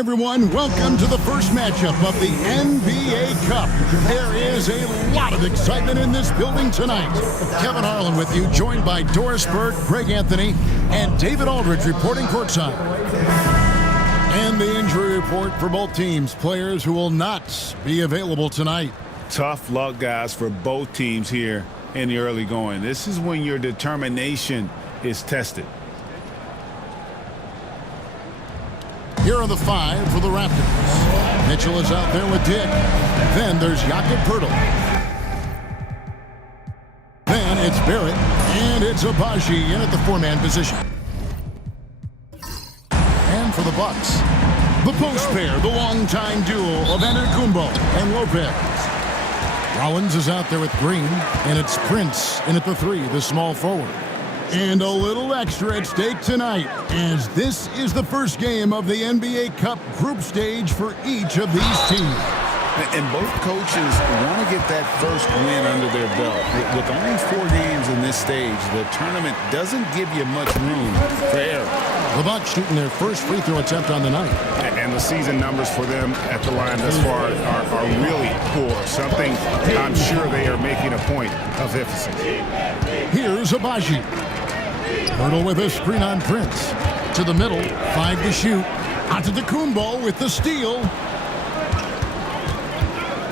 everyone, welcome to the first matchup of the NBA Cup. There is a lot of excitement in this building tonight. Kevin Harlan with you, joined by Doris Burke, Greg Anthony, and David Aldridge reporting courtside. And the injury report for both teams, players who will not be available tonight. Tough luck, guys, for both teams here in the early going. This is when your determination is tested. Here are the five for the Raptors. Mitchell is out there with Dick. Then there's Jakob Poeltl. Then it's Barrett. And it's Agbaji in at the four-man position. And for the Bucks, the post pair, the longtime duo of Antetokounmpo and Lopez. Rollins is out there with Green. And it's Prince in at the three, the small forward. And a little extra at stake tonight, as this is the first game of the NBA Cup group stage for each of these teams. And both coaches want to get that first win under their belt. With only 4 games in this stage, the tournament doesn't give you much room for error. The Bucks shooting their first free throw attempt on the night. And the season numbers for them at the line thus far are really poor. Something I'm sure they are making a point of emphasis. Here's Agbaji. Poeltl with a screen on Prince. To the middle, 5 to shoot. Antetokounmpo with the steal.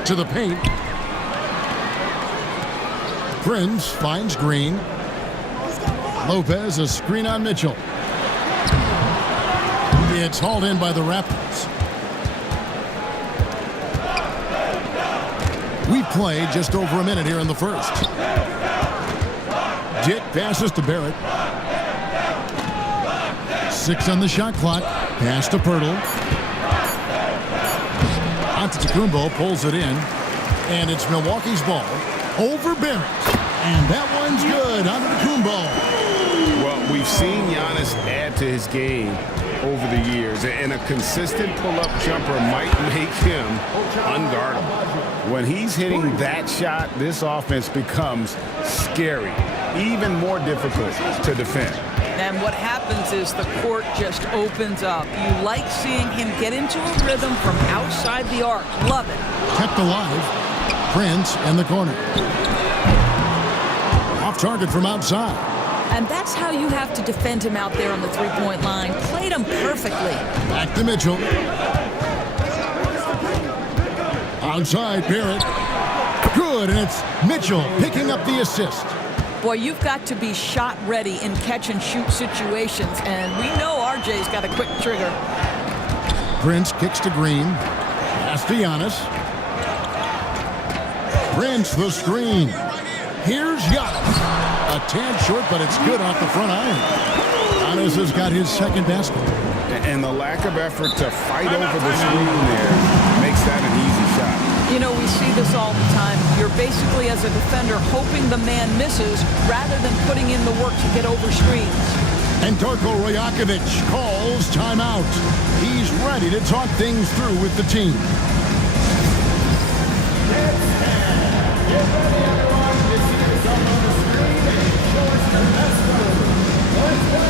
To the paint. Prince finds Green. Lopez, a screen on Mitchell. It's hauled in by the Raptors. We play just over a minute here in the first. Dick passes to Barrett. 6 on the shot clock. Pass to Poeltl. Antetokounmpo pulls it in. And it's Milwaukee's ball. Over Barrett. And that one's good. Antetokounmpo. Well, we've seen Giannis add to his game over the years. And a consistent pull-up jumper might make him unguardable. When he's hitting that shot, this offense becomes scary. Even more difficult to defend. And what happens is the court just opens up. You like seeing him get into a rhythm from outside the arc. Love it. Kept alive. Prince in the corner. Off target from outside. And that's how you have to defend him out there on the three-point line. Played him perfectly. Back to Mitchell. Outside, Barrett. Good, and it's Mitchell picking up the assist. Boy, you've got to be shot ready in catch-and-shoot situations, and we know RJ's got a quick trigger. Prince kicks to Green. Pass to Giannis. Prince the screen. Here's Giannis. A tad short, but it's good off the front iron. Giannis has got his second basket. And the lack of effort to fight over the screen there makes that an easy shot. You know, we see this all the time. You're basically, as a defender, hoping the man misses rather than putting in the work to get over screens. And Darko Rajakovic calls timeout. He's ready to talk things through with the team. Get ready, everyone. This is up on the screen and show us your best move. Let's go.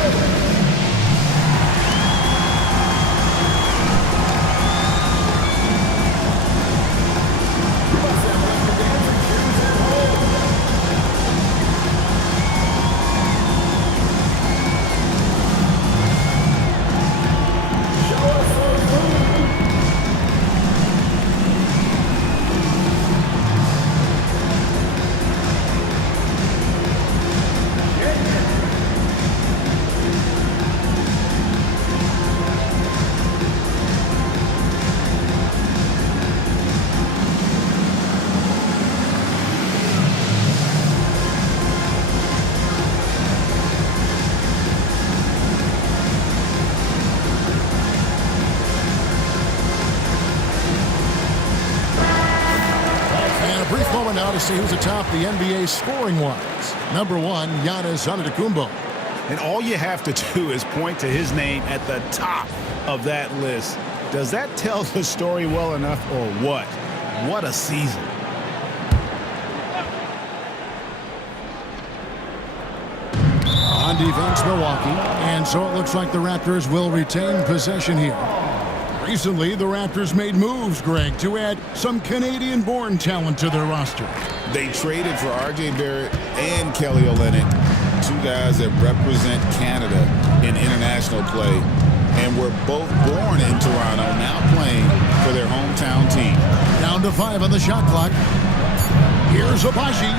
Now to see who's atop the NBA scoring-wise. Number 1, Giannis Antetokounmpo. And all you have to do is point to his name at the top of that list. Does that tell the story well enough or what? What a season. On defense, Milwaukee. And so it looks like the Raptors will retain possession here. Recently, the Raptors made moves, Greg, to add some Canadian-born talent to their roster. They traded for R.J. Barrett and Kelly Olynyk, two guys that represent Canada in international play, and were both born in Toronto, now playing for their hometown team. Down to 5 on the shot clock. Here's Abaji.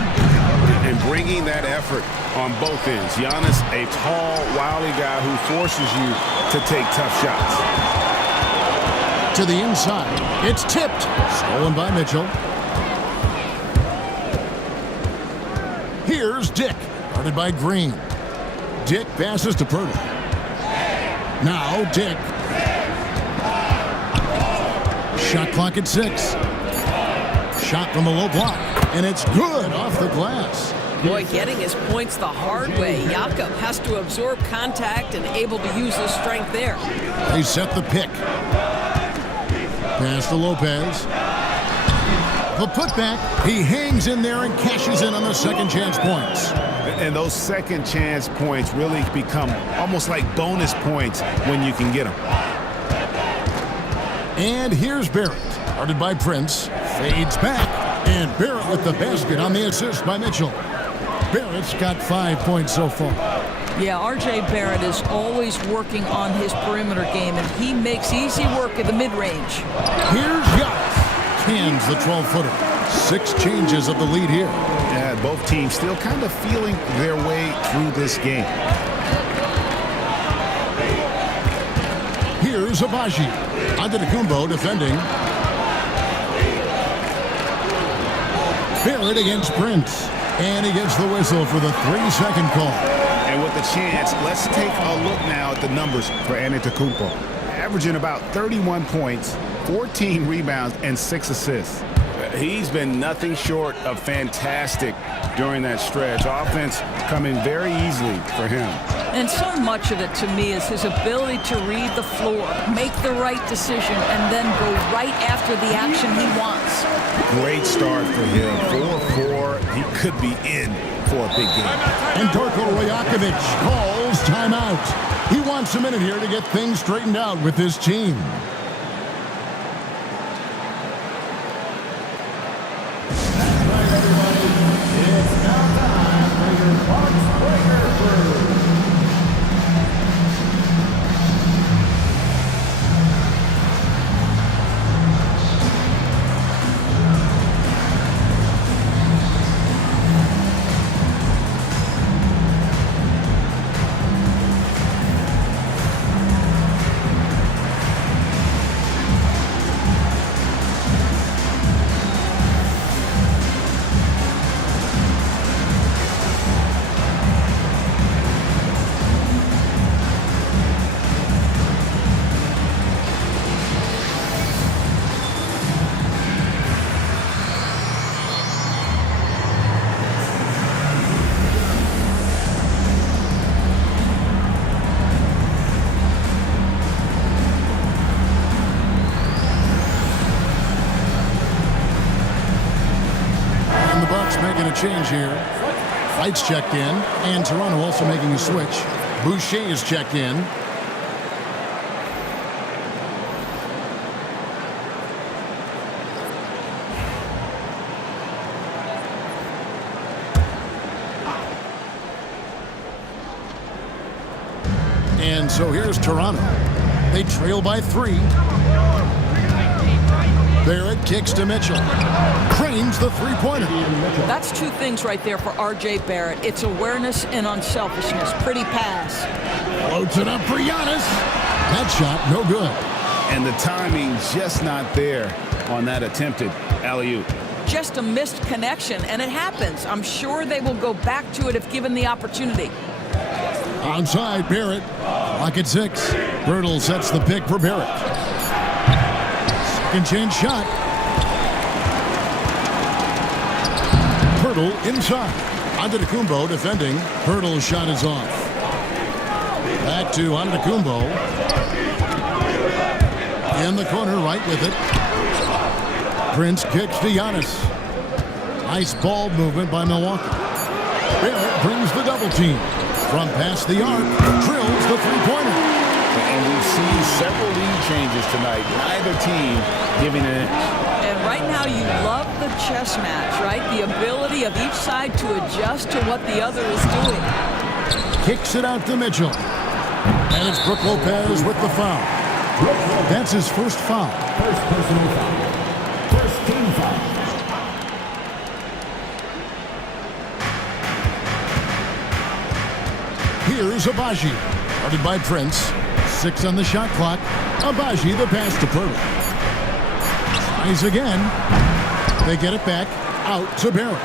And bringing that effort on both ends. Giannis, a tall, wily guy who forces you to take tough shots. To the inside. It's tipped. Stolen by Mitchell. Here's Dick. Guarded by Green. Dick passes to Purtle. Now Dick. Shot clock at 6. Shot from the low block. And it's good off the glass. Boy, getting his points the hard way. Jakob has to absorb contact and able to use his strength there. They set the pick. Pass to Lopez. The putback. He hangs in there and cashes in on the second chance points. And those second chance points really become almost like bonus points when you can get them. And here's Barrett. Guarded by Prince. Fades back. And Barrett with the basket on the assist by Mitchell. Barrett's got 5 points so far. Yeah, R.J. Barrett is always working on his perimeter game, and he makes easy work at the mid-range. Here's Giannis. Cans the 12-footer. 6 changes of the lead here. Yeah, both teams still kind of feeling their way through this game. Here's Abaji. Antetokounmpo defending. Barrett against Prince. And he gets the whistle for the 3-second call. And with the chance, let's take a look now at the numbers for Antetokounmpo. Averaging about 31 points, 14 rebounds, and 6 assists. He's been nothing short of fantastic during that stretch. Offense coming very easily for him. And so much of it, to me, is his ability to read the floor, make the right decision, and then go right after the action he wants. Great start for him. 4-4. He could be in for a big game. And Darko Rajakovic calls timeout. He wants a minute here to get things straightened out with his team. That's right, everybody. It's now time for your Bucks Breaker Crew. Making a change here. Fight's checked in, and Toronto also making a switch. Boucher is checked in. And so here's Toronto. They trail by 3. Barrett kicks to Mitchell. Cranes the three-pointer. That's 2 things right there for R.J. Barrett. It's awareness and unselfishness. Pretty pass. Floats it up for Giannis. That shot, no good. And the timing just not there on that attempted alley-oop. Just a missed connection, and it happens. I'm sure they will go back to it if given the opportunity. Onside, Barrett. Clock at 6. Birtle sets the pick for Barrett. Second chance shot. Pirtle inside. Antetokounmpo defending. Pirtle's shot is off. Back to Antetokounmpo. In the corner, right with it. Prince kicks to Giannis. Nice ball movement by Milwaukee. Barrett brings the double team. From past the arc, drills the three-pointer. And we've seen several lead changes tonight. Neither team giving an inch. And right now you love the chess match, right? The ability of each side to adjust to what the other is doing. Kicks it out to Mitchell. And it's Brook Lopez with the foul. That's his first foul. First personal foul. First team foul. Here's Abaji. Guarded by Prince. 6 on the shot clock. Abaji, the pass to Purtle. Tries again. They get it back. Out to Barrett.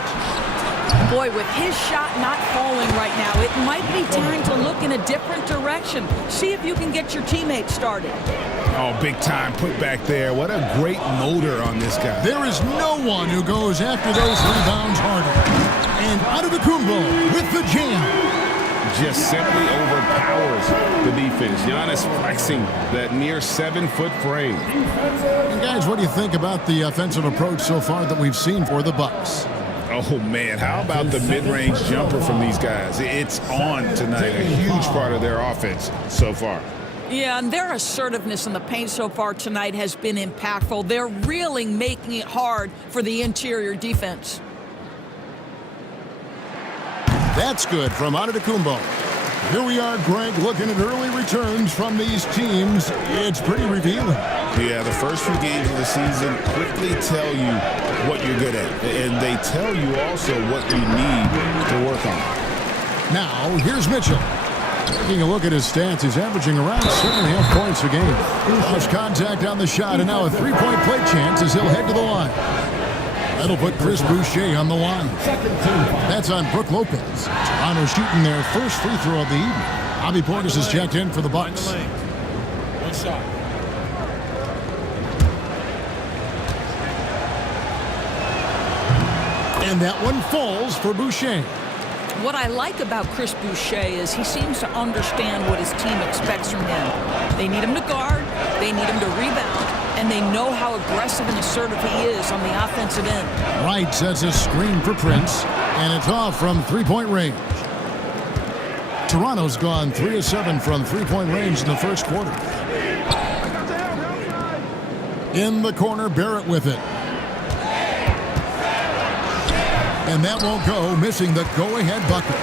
Boy, with his shot not falling right now, it might be time to look in a different direction. See if you can get your teammates started. Oh, big time put back there. What a great motor on this guy. There is no one who goes after those rebounds harder. And Antetokounmpo with the jam. Just simply overpowers the defense. Giannis flexing that near 7-foot frame. And guys, what do you think about the offensive approach so far that we've seen for the Bucks? Oh, man, how about the mid-range jumper from these guys? It's on tonight, a huge part of their offense so far. Yeah, and their assertiveness in the paint so far tonight has been impactful. They're really making it hard for the interior defense. That's good from Antetokounmpo. Here we are, Greg, looking at early returns from these teams. It's pretty revealing. Yeah, the first few games of the season quickly tell you what you're good at. And they tell you also what you need to work on. Now, here's Mitchell. Taking a look at his stats, he's averaging around 7.5 points a game. Lost contact on the shot, and now a three-point play chance as he'll head to the line. That'll put Chris Boucher on the line. That's on Brook Lopez. Toronto shooting their first free throw of the evening. Bobby Portis has checked in for the Bucks. One shot. And that one falls for Boucher. What I like about Chris Boucher is he seems to understand what his team expects from him. They need him to guard, they need him to rebound, and they know how aggressive and assertive he is on the offensive end. Wright sets a screen for Prince, and it's off from three-point range. Toronto's gone 3 of 7 from three-point range in the first quarter. In the corner, Barrett with it. And that won't go, missing the go-ahead bucket.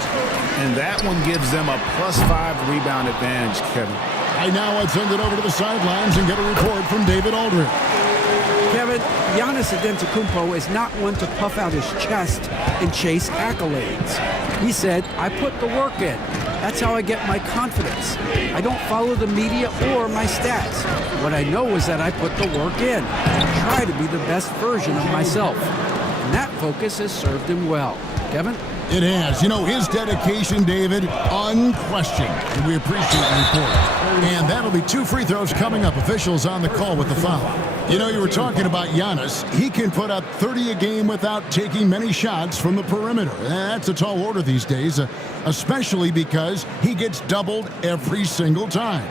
And that one gives them a +5 rebound advantage, Kevin. Right now, I'd send it over to the sidelines and get a report from David Aldridge. Kevin, Giannis Antetokounmpo is not one to puff out his chest and chase accolades. He said, I put the work in. That's how I get my confidence. I don't follow the media or my stats. What I know is that I put the work in. Try to be the best version of myself. And that focus has served him well. Kevin? It has. You know, his dedication, David, unquestioned. And we appreciate the report. And that'll be 2 free throws coming up. Officials on the call with the foul. You know, you were talking about Giannis. He can put up 30 a game without taking many shots from the perimeter. That's a tall order these days, especially because he gets doubled every single time.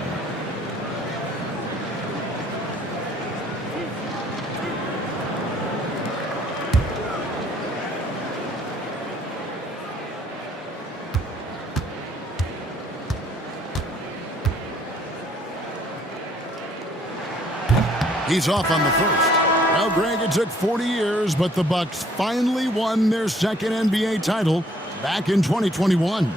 He's off on the first. Well, Greg, it took 40 years, but the Bucks finally won their second NBA title back in 2021.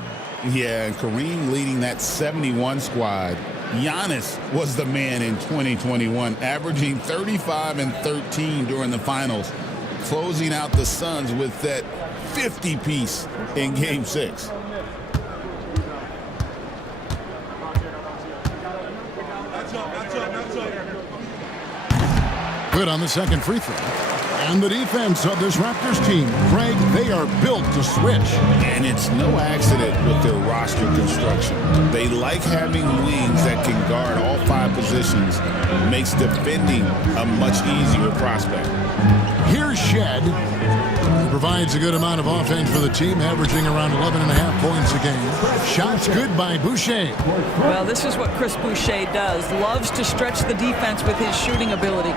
Yeah, and Kareem leading that 71 squad. Giannis was the man in 2021, averaging 35 and 13 during the finals, closing out the Suns with that 50-piece in Game 6. Good on the second free throw. And the defense of this Raptors team, Greg, they are built to switch. And it's no accident with their roster construction. They like having wings that can guard all 5 positions. Makes defending a much easier prospect. Here's Shed. He provides a good amount of offense for the team, averaging around 11.5 points a game. Shots good by Boucher. Well, this is what Chris Boucher does. Loves to stretch the defense with his shooting ability.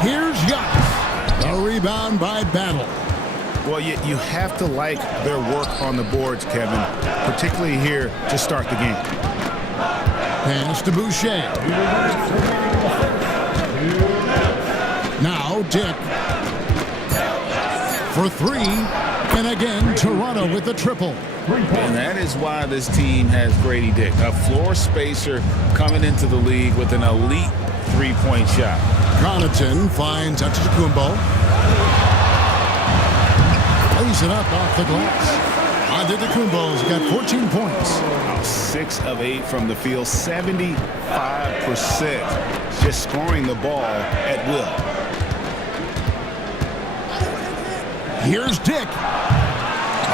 Here's Giannis. A rebound by Battle. Well, you have to like their work on the boards, Kevin, particularly here to start the game. Pass to Boucher. Now Dick for three. And again, Toronto with the triple. And that is why this team has Grady Dick, a floor spacer coming into the league with an elite three-point shot. Connaughton finds Antetokounmpo. Lays it up off the glass. Antetokounmpo's got 14 points. 6 of 8 from the field, 75%. Just scoring the ball at will. Here's Dick.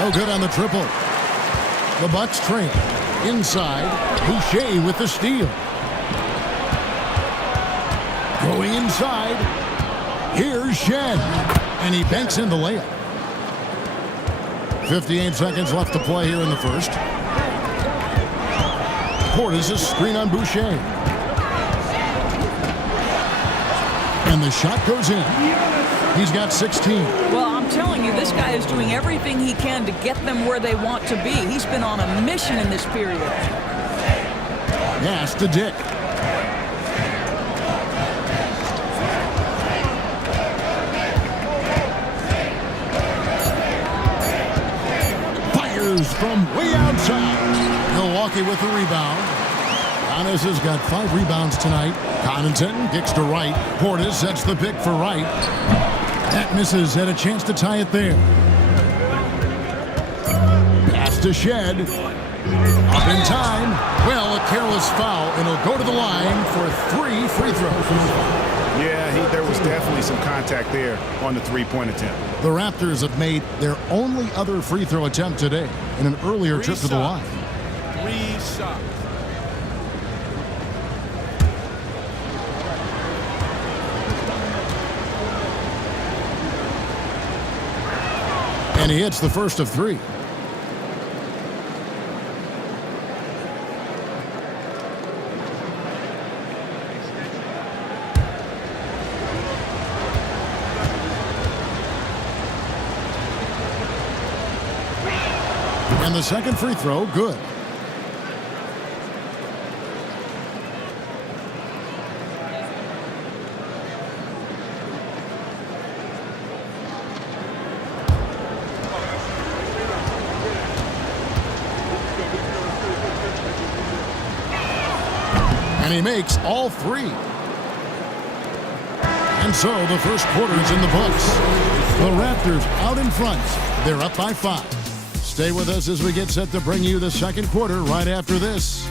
Oh, good on the triple. The Bucks trail. Inside, Boucher with the steal. Going inside. Here's Shed. And he banks in the layup. 58 seconds left to play here in the first. Portis' screen on Boucher. And the shot goes in. He's got 16. Well, I'm telling you, this guy is doing everything he can to get them where they want to be. He's been on a mission in this period. Pass to Dick. Fires from way outside. Milwaukee with the rebound. Giannis has got 5 rebounds tonight. Connaughton kicks to right. Portis sets the pick for right. That misses. Had a chance to tie it there. Pass to Shed. Up in time. Well, a careless foul, and he'll go to the line for 3 free throws. Yeah, there was definitely some contact there on the three-point attempt. The Raptors have made their only other free throw attempt today in an earlier trip to the line. 3 shots. And he hits the first of 3. And the second free throw, good. And he makes all 3. And so the first quarter is in the books. The Raptors out in front. They're up by 5. Stay with us as we get set to bring you the second quarter right after this.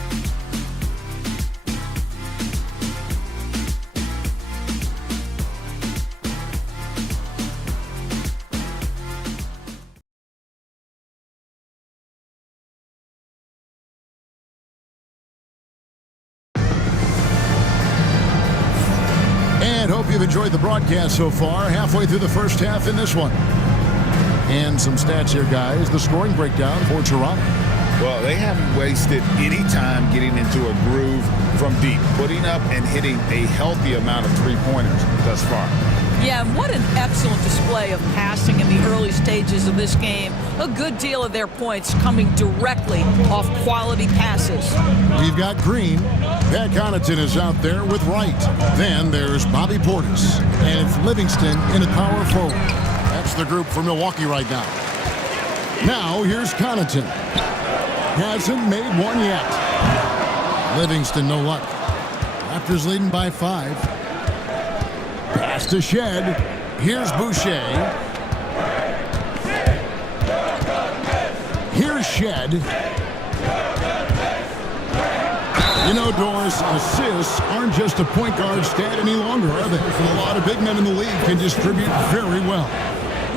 And hope you've enjoyed the broadcast so far. Halfway through the first half in this one. And some stats here, guys. The scoring breakdown for Toronto. Well, they haven't wasted any time getting into a groove from deep, putting up and hitting a healthy amount of three-pointers thus far. Yeah, and what an excellent display of passing in the early stages of this game. A good deal of their points coming directly off quality passes. We've got Green. Pat Connaughton is out there with Wright. Then there's Bobby Portis. And it's Livingston in at power forward. That's the group for Milwaukee right now. Now here's Connaughton. Hasn't made one yet. Livingston, no luck. Raptors leading by 5. Pass to Shed. Here's Boucher. Here's Shed. You know, Doris, assists aren't just a point guard stat any longer, are they? A lot of big men in the league can distribute very well.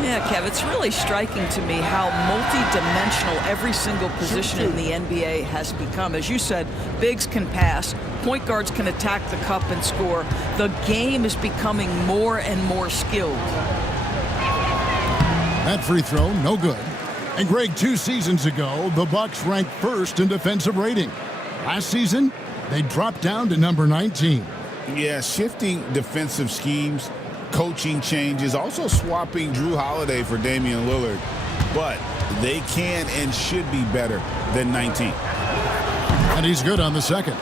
Yeah, Kev, it's really striking to me how multi-dimensional every single position in the NBA has become. As you said, bigs can pass, point guards can attack the cup and score. The game is becoming more and more skilled. That free throw, no good. And Greg, 2 seasons ago, the Bucks ranked first in defensive rating. Last season, they dropped down to number 19. Yeah, shifting defensive schemes, coaching changes, also swapping Drew Holiday for Damian Lillard. But they can and should be better than 19. And he's good on the second.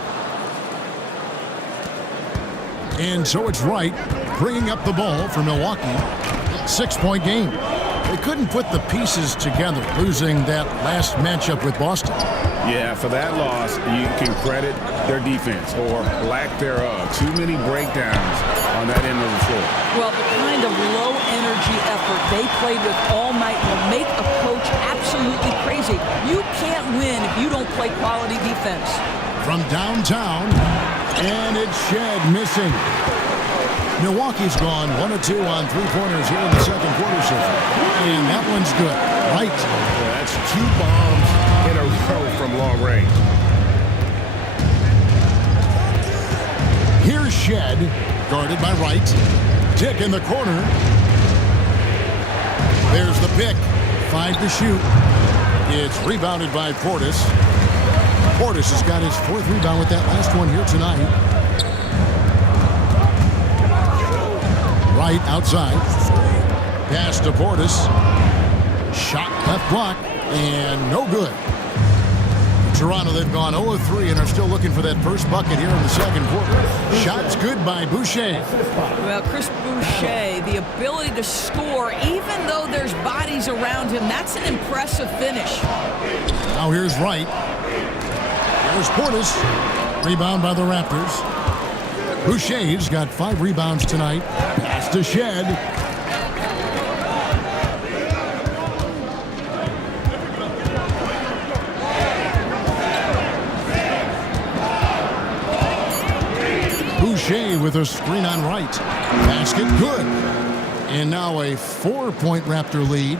And so it's Wright bringing up the ball for Milwaukee. 6-point game. They couldn't put the pieces together, losing that last matchup with Boston. Yeah, for that loss, you can credit their defense or lack thereof. Too many breakdowns on that end of the floor. Well, the kind of low-energy effort they played with all night will make a coach absolutely crazy. You can't win if you don't play quality defense. From downtown, and it's Shed missing. Milwaukee's gone 1 of 2 on three-pointers here in the second quarter so far. And that one's good. Right. Yeah, that's 2 bombs in a row from long range. Here's Shed, guarded by Wright. Tick in the corner. There's the pick. 5 to shoot. It's rebounded by Portis. Portis has got his 4th rebound with that last one here tonight. Right outside. Pass to Portis. Shot left block. And no good. Toronto, they've gone 0 of 3 and are still looking for that first bucket here in the second quarter. Shots good by Boucher. Well, Chris Boucher, the ability to score even though there's bodies around him, that's an impressive finish. Now here's Wright. Here's Portis. Rebound by the Raptors. Boucher's got 5 rebounds tonight. Pass to Shed. Boucher with a screen on Wright. Basket good. And now a 4-point Raptor lead.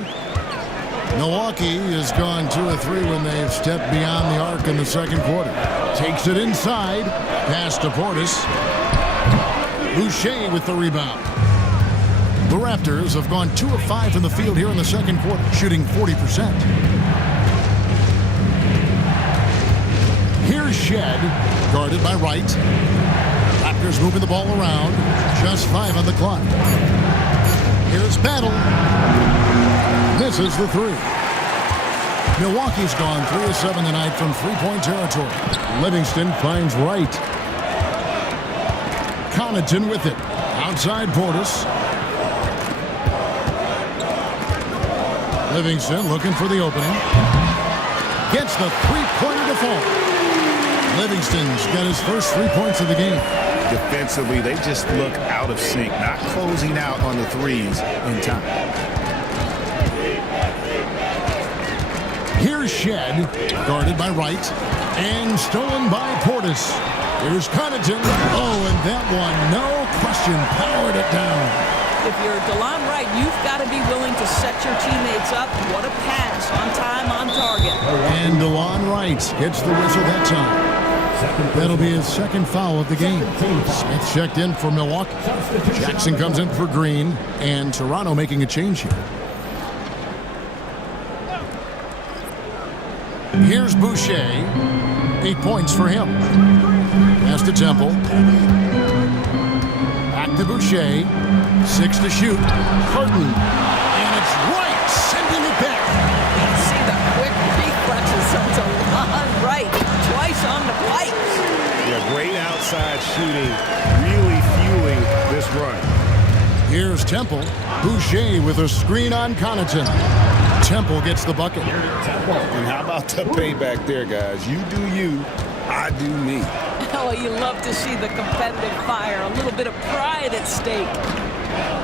Milwaukee has gone 2 of 3 when they've stepped beyond the arc in the second quarter. Takes it inside. Pass to Portis. Boucher with the rebound. The Raptors have gone 2 of 5 in the field here in the second quarter, shooting 40%. Here's Shed, guarded by Wright. Raptors moving the ball around. Just 5 on the clock. Here's Battle. Misses the 3. Milwaukee's gone 3 of 7 tonight from 3-point territory. Livingston finds Wright. Connaughton with it. Outside Portis. Livingston looking for the opening. Gets the 3-pointer to fall. Livingston's got his first 3 points of the game. Defensively, they just look out of sync, not closing out on the threes in time. Here's Shed, guarded by Wright, and stolen by Portis. Here's Connaughton. Oh, and that one, no question, powered it down. If you're DeLon Wright, you've got to be willing to set your teammates up. What a pass, on time, on target. And DeLon Wright gets the whistle that time. That'll be his second foul of the game. Smith checked in for Milwaukee. Jackson comes in for Green, and Toronto making a change here. Here's Boucher. 8 points for him. Pass to Temple. Back to Boucher. 6 to shoot. Harden. And it's Wright sending it back. See the quick reflexes of DeLon Wright. Twice on the pipes. Yeah, great outside shooting, really fueling this run. Here's Temple. Boucher with a screen on Connaughton. Temple gets the bucket. And how about the payback there, guys? You do you, I do me. Oh, you love to see the competitive fire. A little bit of pride at stake.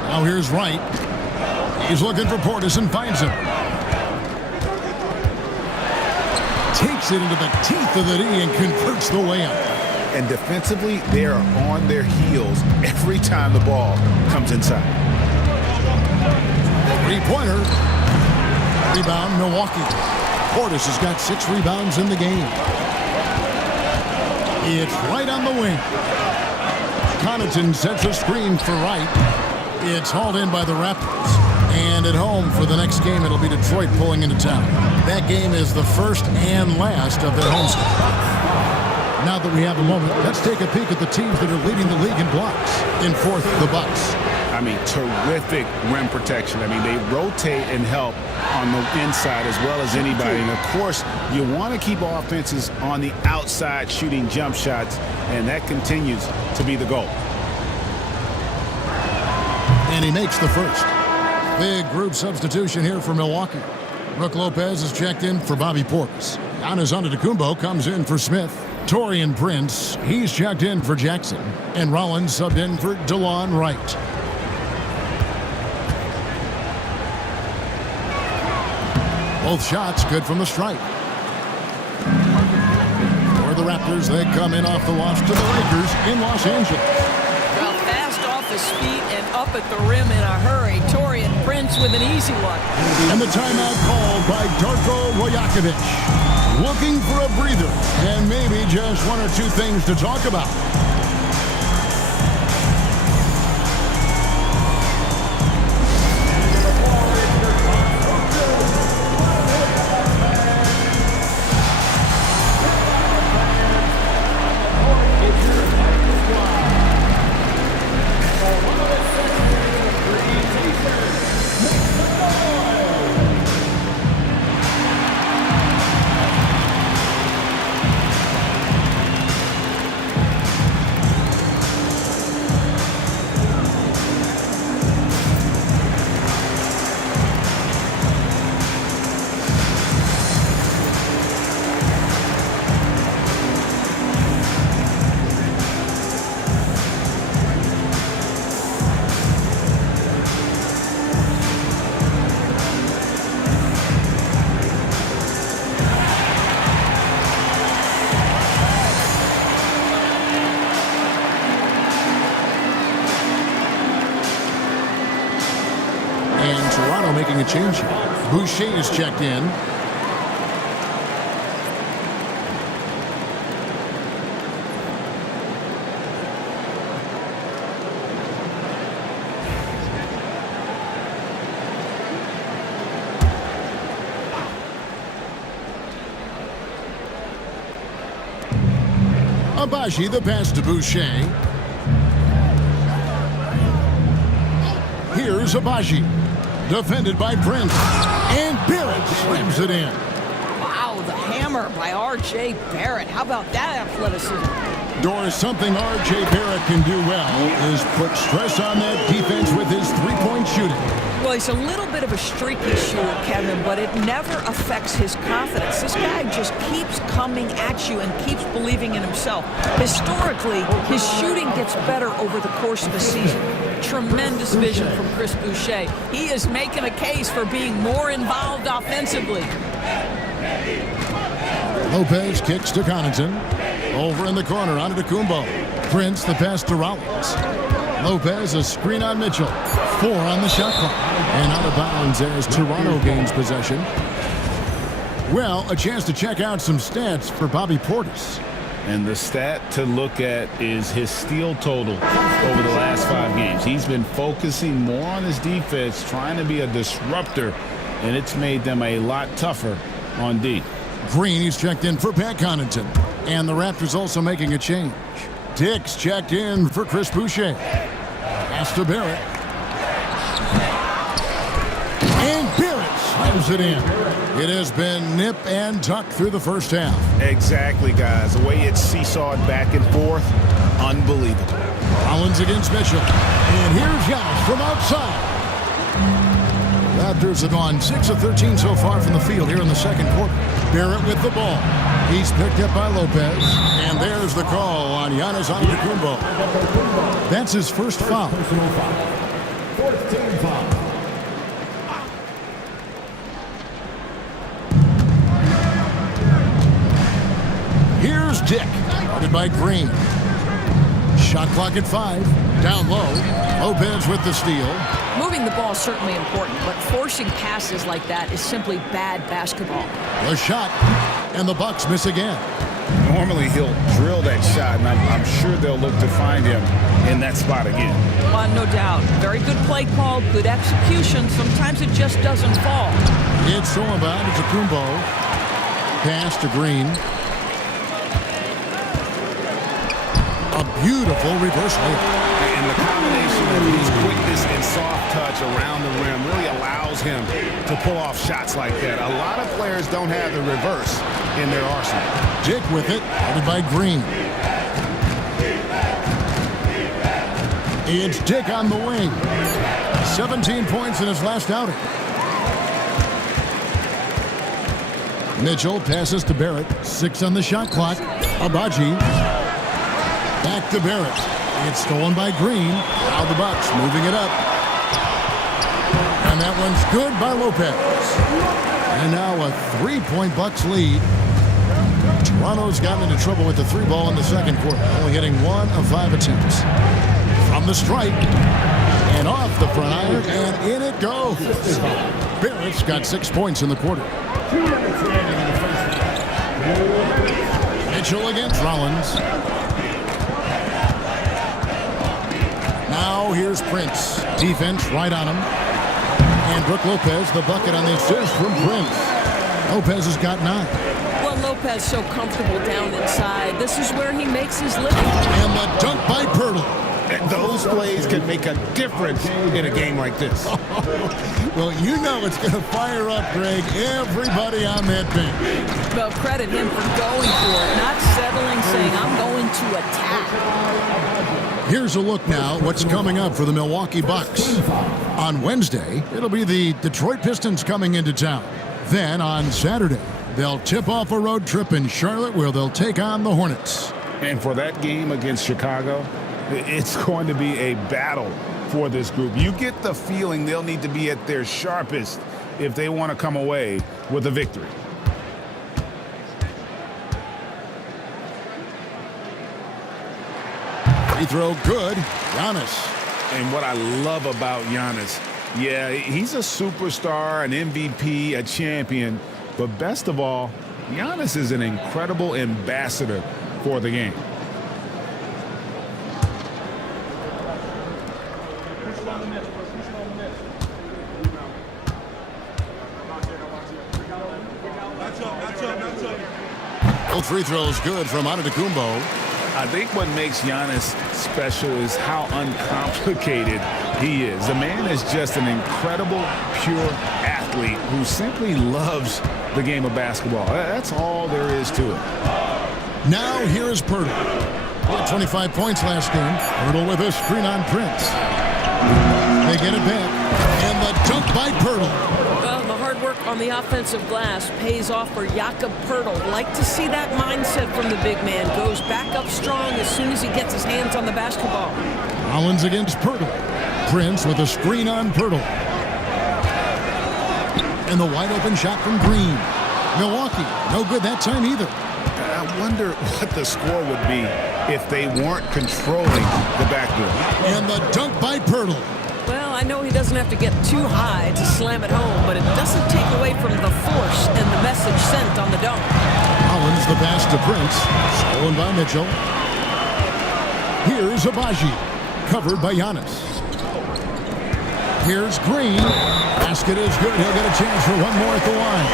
Now here's Wright. He's looking for Portis and finds him. Takes it into the teeth of the D and converts the layup. And defensively, they are on their heels every time the ball comes inside. 3-pointer. Rebound, Milwaukee. Portis has got 6 rebounds in the game. It's right on the wing. Connaughton sets a screen for Wright. It's hauled in by the Raptors. And at home for the next game, it'll be Detroit pulling into town. That game is the first and last of their homestand. Now that we have a moment, let's take a peek at the teams that are leading the league in blocks. In 4th, the Bucks. I mean, terrific rim protection. I mean, they rotate and help on the inside as well as anybody. And, of course, you want to keep offenses on the outside shooting jump shots, and that continues to be the goal. And he makes the first. Big group substitution here for Milwaukee. Brook Lopez is checked in for Bobby Portis. Giannis Antetokounmpo comes in for Smith. Taurean Prince, he's checked in for Jackson. And Rollins subbed in for DeLon Wright. Both shots good from the stripe. For the Raptors, they come in off the loss to the Lakers in Los Angeles. Well, fast off his feet and up at the rim in a hurry. Taurean Prince with an easy one. And the timeout called by Darko Rajakovic. Looking for a breather and maybe just one or two things to talk about. And Toronto making a change here. Boucher is checked in. Abaji, the pass to Boucher. Here's Abaji. Defended by Prince. And Barrett slams it in. Wow, the hammer by R.J. Barrett. How about that athleticism? Doris, something R.J. Barrett can do well is put stress on that defense with his three-point shooting. Well, he's a little bit of a streaky shooter, Kevin, but it never affects his confidence. This guy just keeps coming at you and keeps believing in himself. Historically, his shooting gets better over the course of a season. Tremendous vision from Chris Boucher. He is making a case for being more involved offensively. Lopez kicks to Connaughton. Over in the corner, Antetokounmpo. Prince, the pass to Rollins. Lopez, a screen on Mitchell. 4 on the shot clock. And out of bounds as Toronto gains possession. Well, a chance to check out some stats for Bobby Portis. And the stat to look at is his steal total over the last 5 games. He's been focusing more on his defense, trying to be a disruptor, and it's made them a lot tougher on D. Green, he's checked in for Pat Connaughton. And the Raptors also making a change. Dix checked in for Chris Boucher. Pass to Barrett. And Barrett slams it in. It has been nip and tuck through the first half. Exactly, guys. The way it's seesawed back and forth, unbelievable. Rollins against Mitchell. And here's Giannis from outside. Raptors have gone 6 of 13 so far from the field here in the second quarter. Barrett with the ball. He's picked up by Lopez. And there's the call on Giannis Antetokounmpo. That's his first foul. Here's Dick. Guarded by Green. Shot clock at 5. Down low. Lopez with the steal. Moving the ball is certainly important, but forcing passes like that is simply bad basketball. The shot. And the Bucks miss again. Normally he'll drill that shot, and I'm sure they'll look to find him in that spot again. No doubt. Very good play call, good execution. Sometimes it just doesn't fall. It's thrown about Antetokounmpo. Pass to Green. A beautiful reverse layup. And the combination of his quickness and soft touch around the rim really allows him to pull off shots like that. A lot of players don't have the reverse in their arsenal. Dick with it, headed by Green. It's Dick on the wing. 17 points in his last outing. Mitchell passes to Barrett. 6 on the shot clock. Abaji. Back to Barrett. It's stolen by Green. Now the Bucks moving it up. And that one's good by Lopez. And now a 3-point Bucks lead. Toronto's gotten into trouble with the 3 ball in the second quarter, only hitting 1 of 5 attempts. From the stripe, and off the front iron, and in it goes. Barrett's got 6 points in the quarter. Mitchell against Rollins. Now here's Prince. Defense right on him. And Brook Lopez, the bucket on the assist from Prince. Lopez has got 9. Well, Lopez so comfortable down inside. This is where he makes his living. And the dunk by Pirtle. And those plays can make a difference in a game like this. Well, you know it's going to fire up, Greg, everybody on that bench. Well, credit him for going for it, not settling, saying, I'm going to attack. Here's a look now what's coming up for the Milwaukee Bucks. On Wednesday, it'll be the Detroit Pistons coming into town. Then on Saturday, they'll tip off a road trip in Charlotte where they'll take on the Hornets. And for that game against Chicago, it's going to be a battle for this group. You get the feeling they'll need to be at their sharpest if they want to come away with a victory. Free throw good. Giannis. And what I love about Giannis, yeah, he's a superstar, an MVP, a champion. But best of all, Giannis is an incredible ambassador for the game. Both free throws good from Antetokounmpo. I think what makes Giannis special is how uncomplicated he is. The man is just an incredible, pure athlete who simply loves the game of basketball. That's all there is to it. Now here is Pirtle. He had 25 points last game. Pirtle with a screen on Prince. They get it back. And the dunk by Pirtle. Well, the hard work on the offensive glass pays off for Jakob Poeltl. Like to see that mindset from the big man. Goes back up strong as soon as he gets his hands on the basketball. Rollins against Pirtle. Prince with a screen on Pirtle. And the wide open shot from Green. Milwaukee, no good that time either. I wonder what the score would be if they weren't controlling the backdoor. And the dunk by Pirtle. Well, I know he doesn't have to get too high to slam it home, but it doesn't take away from the force and the message sent on the dunk. Rollins the pass to Prince. Stolen by Mitchell. Here's Abaji. Covered by Giannis. Here's Green. Basket is good. He'll get a chance for one more at the line.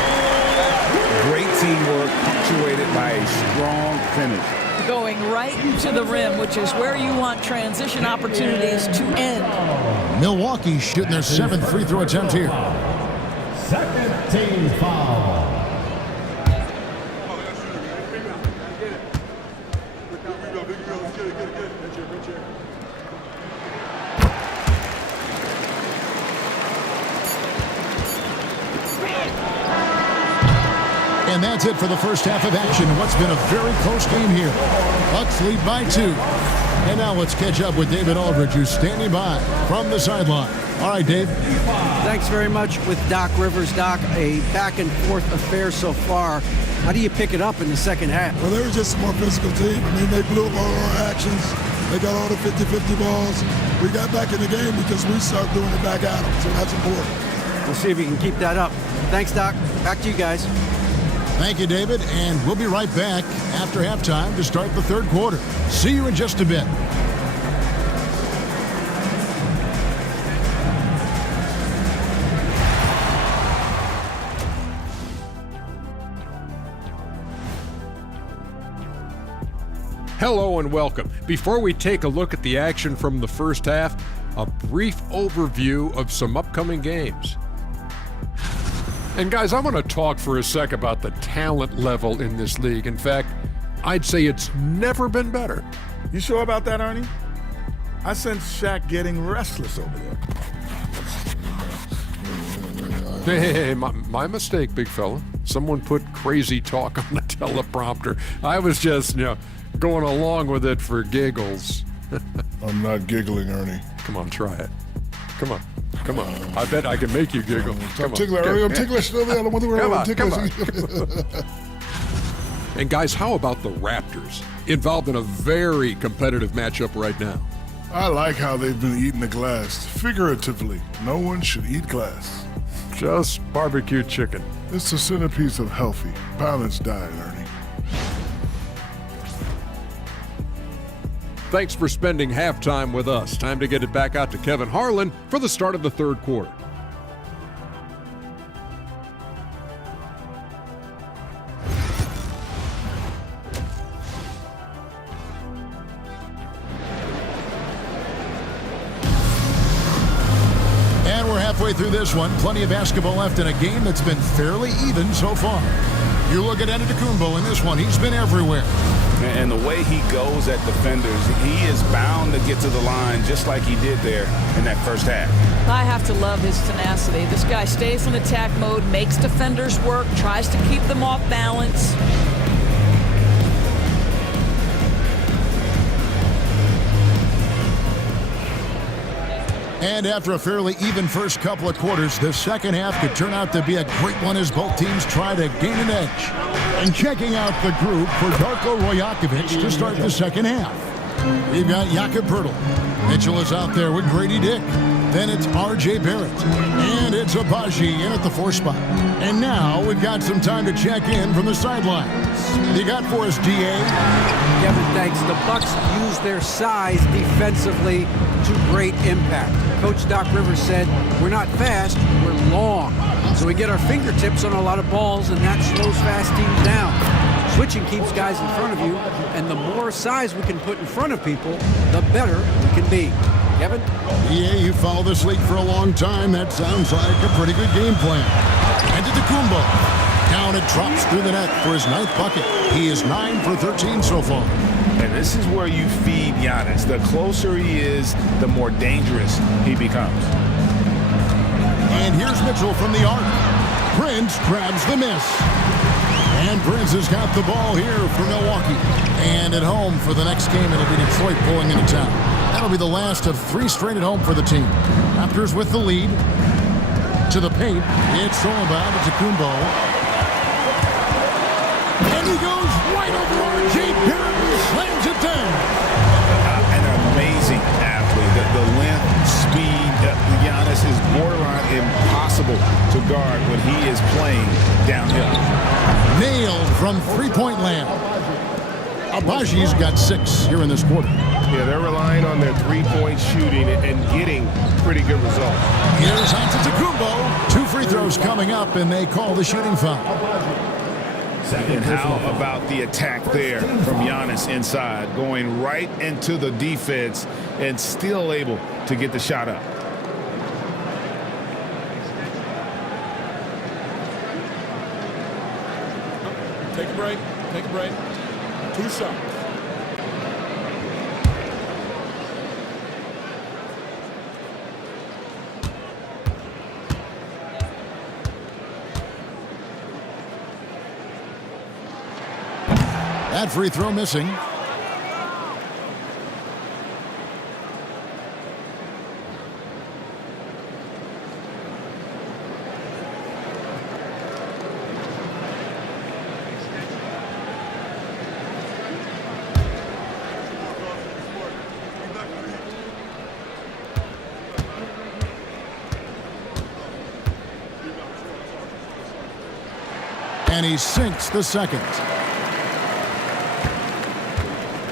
Great teamwork punctuated by a strong finish. Going right to the rim, which is where you want transition opportunities to end. Milwaukee shooting their 7th free throw attempt here. Second team foul. And that's it for the first half of action. What's been a very close game here. Bucks lead by 2. And now let's catch up with David Aldridge, who's standing by from the sideline. All right, Dave. Thanks very much with Doc Rivers. Doc, a back-and-forth affair so far. How do you pick it up in the second half? Well, they were just a more physical team. I mean, they blew up all our actions. They got all the 50-50 balls. We got back in the game because we started doing it back at them, so that's important. We'll see if we can keep that up. Thanks, Doc. Back to you guys. Thank you, David, and we'll be right back after halftime to start the third quarter. See you in just a bit. Hello and welcome. Before we take a look at the action from the first half, a brief overview of some upcoming games. And guys, I want to talk for a sec about the talent level in this league. In fact, I'd say it's never been better. You sure about that, Ernie? I sense Shaq getting restless over there. Hey, my mistake, big fella. Someone put crazy talk on the teleprompter. I was just, going along with it for giggles. I'm not giggling, Ernie. Come on, try it. Come on. I bet I can make you giggle. I'm ticklish. Ernie, I'm ticklish. Come on. And guys, how about the Raptors? Involved in a very competitive matchup right now. I like how they've been eating the glass. Figuratively, no one should eat glass. Just barbecue chicken. It's the centerpiece of healthy, balanced diet, Ernie. Thanks for spending halftime with us. Time to get it back out to Kevin Harlan for the start of the third quarter. And we're halfway through this one. Plenty of basketball left in a game that's been fairly even so far. You look at Antetokounmpo in this one. He's been everywhere. And the way he goes at defenders, he is bound to get to the line just like he did there in that first half. I have to love his tenacity. This guy stays in attack mode, makes defenders work, tries to keep them off balance. And after a fairly even first couple of quarters, the second half could turn out to be a great one as both teams try to gain an edge. And checking out the group for Darko Rajakovic to start the second half. We've got Jakob Poeltl. Mitchell is out there with Grady Dick. Then it's R.J. Barrett. And it's Abaji in at the 4 spot. And now we've got some time to check in from the sidelines. You got for us, D.A.? Kevin, thanks. The Bucks use their size defensively to great impact. Coach Doc Rivers said, we're not fast, we're long. So we get our fingertips on a lot of balls, and that slows fast teams down. Switching keeps guys in front of you, and the more size we can put in front of people, the better we can be. Kevin? Yeah, you followed this league for a long time. That sounds like a pretty good game plan. Antetokounmpo. Down it drops through the net for his 9th bucket. He is 9 for 13 so far. And this is where you feed Giannis. The closer he is, the more dangerous he becomes. And here's Mitchell from the arc. Prince grabs the miss. And Prince has got the ball here for Milwaukee. And at home for the next game, it'll be Detroit pulling into town. That'll be the last of 3 straight at home for the team. Raptors with the lead. To the paint. It's all about Antetokounmpo. And he goes right over R.J. Barrett and slams it down. An amazing athlete. The length, speed, Giannis is borderline impossible to guard when he is playing downhill. Nailed from three-point land. Abaji's got 6 here in this quarter. Yeah, they're relying on their three-point shooting and getting pretty good results. Here's Antetokounmpo. 2 free throws coming up, and they call the shooting foul. And how about the attack there from Giannis inside, going right into the defense and still able to get the shot up. Take a break. Take a break. 2 shots. That free throw missing. And he sinks the second.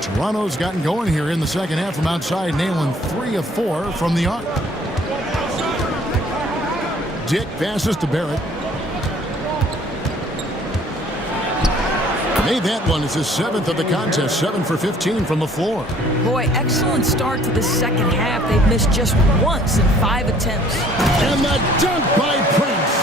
Toronto's gotten going here in the second half from outside, nailing 3 of 4 from the arc. Dick passes to Barrett. Made that one. It's his 7th of the contest, 7 for 15 from the floor. Boy, excellent start to the second half. They've missed just once in 5 attempts. And the dunk by Prince.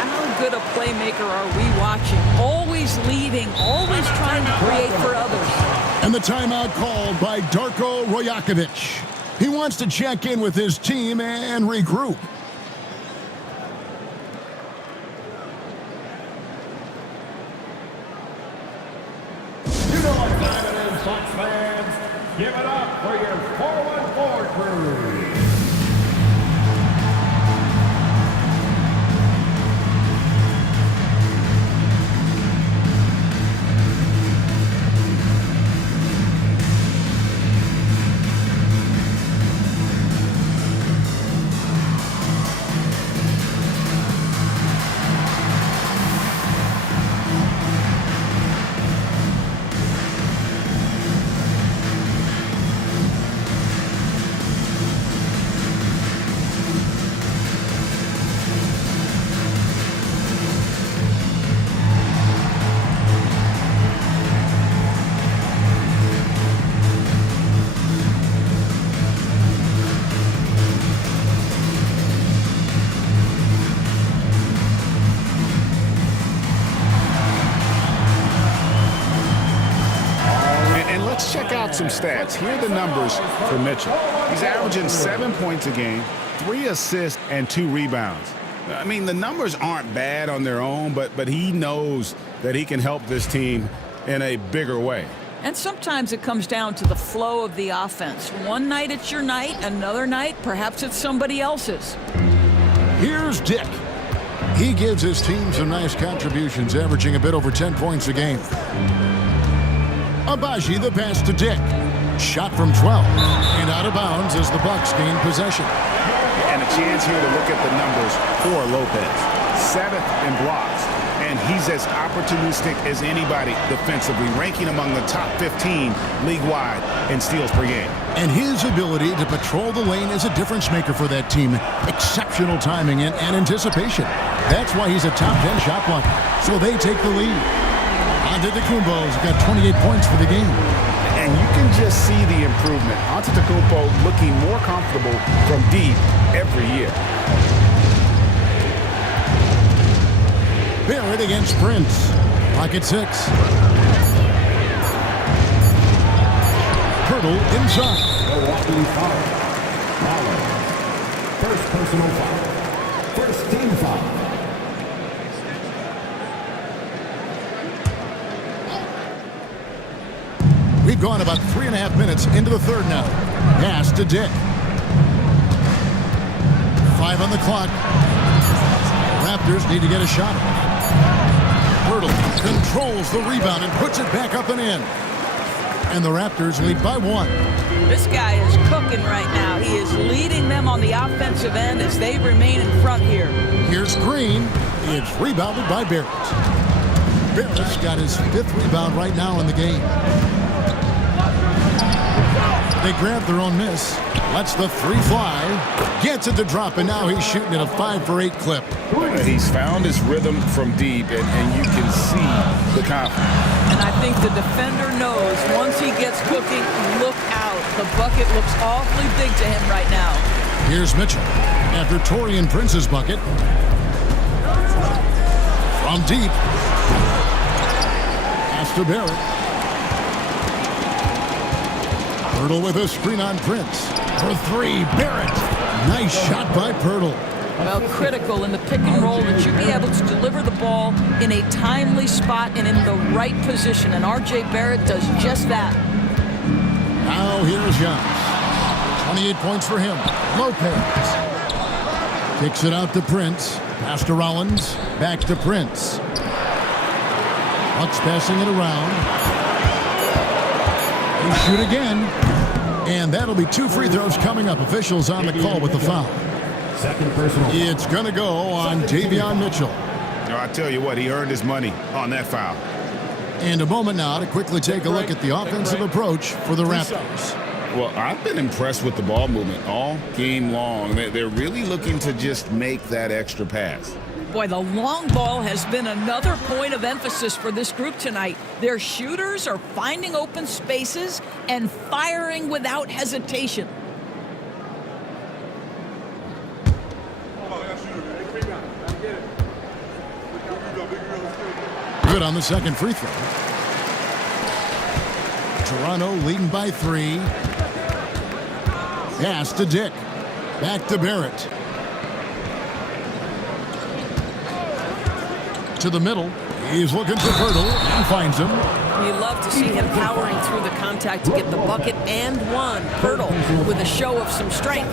How good a playmaker are we watching? Always leading, always trying to create for others. And the timeout called by Darko Rajakovic. He wants to check in with his team and regroup. Bucks fans, give it up for your 414 crew. Check out some stats. Here are the numbers for Mitchell. He's averaging 7 points a game, 3 assists, and 2 rebounds. I mean, the numbers aren't bad on their own, but he knows that he can help this team in a bigger way. And sometimes it comes down to the flow of the offense. One night it's your night, another night perhaps it's somebody else's. Here's Dick. He gives his team some nice contributions, averaging a bit over 10 points a game. Abaji, the pass to Dick. Shot from 12 and out of bounds as the Bucks gain possession. And a chance here to look at the numbers for Lopez. 7th in blocks, and he's as opportunistic as anybody defensively, ranking among the top 15 league-wide in steals per game. And his ability to patrol the lane is a difference maker for that team. Exceptional timing and anticipation. That's why he's a top 10 shot blocker. So they take the lead. Antetokounmpo's got 28 points for the game. And you can just see the improvement. Antetokounmpo looking more comfortable from deep every year. Barrett against Prince. Pocket 6. Hurdle inside. Milwaukee foul. First personal foul. First team foul. We've gone about 3.5 minutes into the third now. Pass to Dick. 5 on the clock. Raptors need to get a shot. Hurdle controls the rebound and puts it back up and in. And the Raptors lead by 1. This guy is cooking right now. He is leading them on the offensive end as they remain in front here. Here's Green. It's rebounded by Barrett. Barrett's got his 5th rebound right now in the game. They grab their own miss. Lets the 3 fly. Gets it to drop, and now he's shooting at a 5 for 8 clip. He's found his rhythm from deep, and you can see the confidence. And I think the defender knows once he gets cooking, look out. The bucket looks awfully big to him right now. Here's Mitchell after Taurean Prince's bucket. From deep. Pass to Barrett. Pirtle with a screen on Prince. For 3, Barrett. Nice shot by Pirtle. Well, critical in the pick and roll that you be able to deliver the ball in a timely spot and in the right position. And R.J. Barrett does just that. Now here's Giannis. 28 points for him. Lopez. Kicks it out to Prince. Pass to Rollins. Back to Prince. Bucks passing it around. They shoot again. And that'll be 2 free throws coming up. Officials on the call with the foul. Second personal. It's going to go on Davion Mitchell. I tell you what, he earned his money on that foul. And a moment now to quickly take a look at the offensive approach for the Raptors. Well, I've been impressed with the ball movement all game long. They're really looking to just make that extra pass. Boy, the long ball has been another point of emphasis for this group tonight. Their shooters are finding open spaces and firing without hesitation. Good on the second free throw. Toronto leading by 3. Pass to Dick. Back to Barrett. To the middle. He's looking for Pirtle and finds him. You love to see him powering through the contact to get the bucket and one. Pirtle with a show of some strength.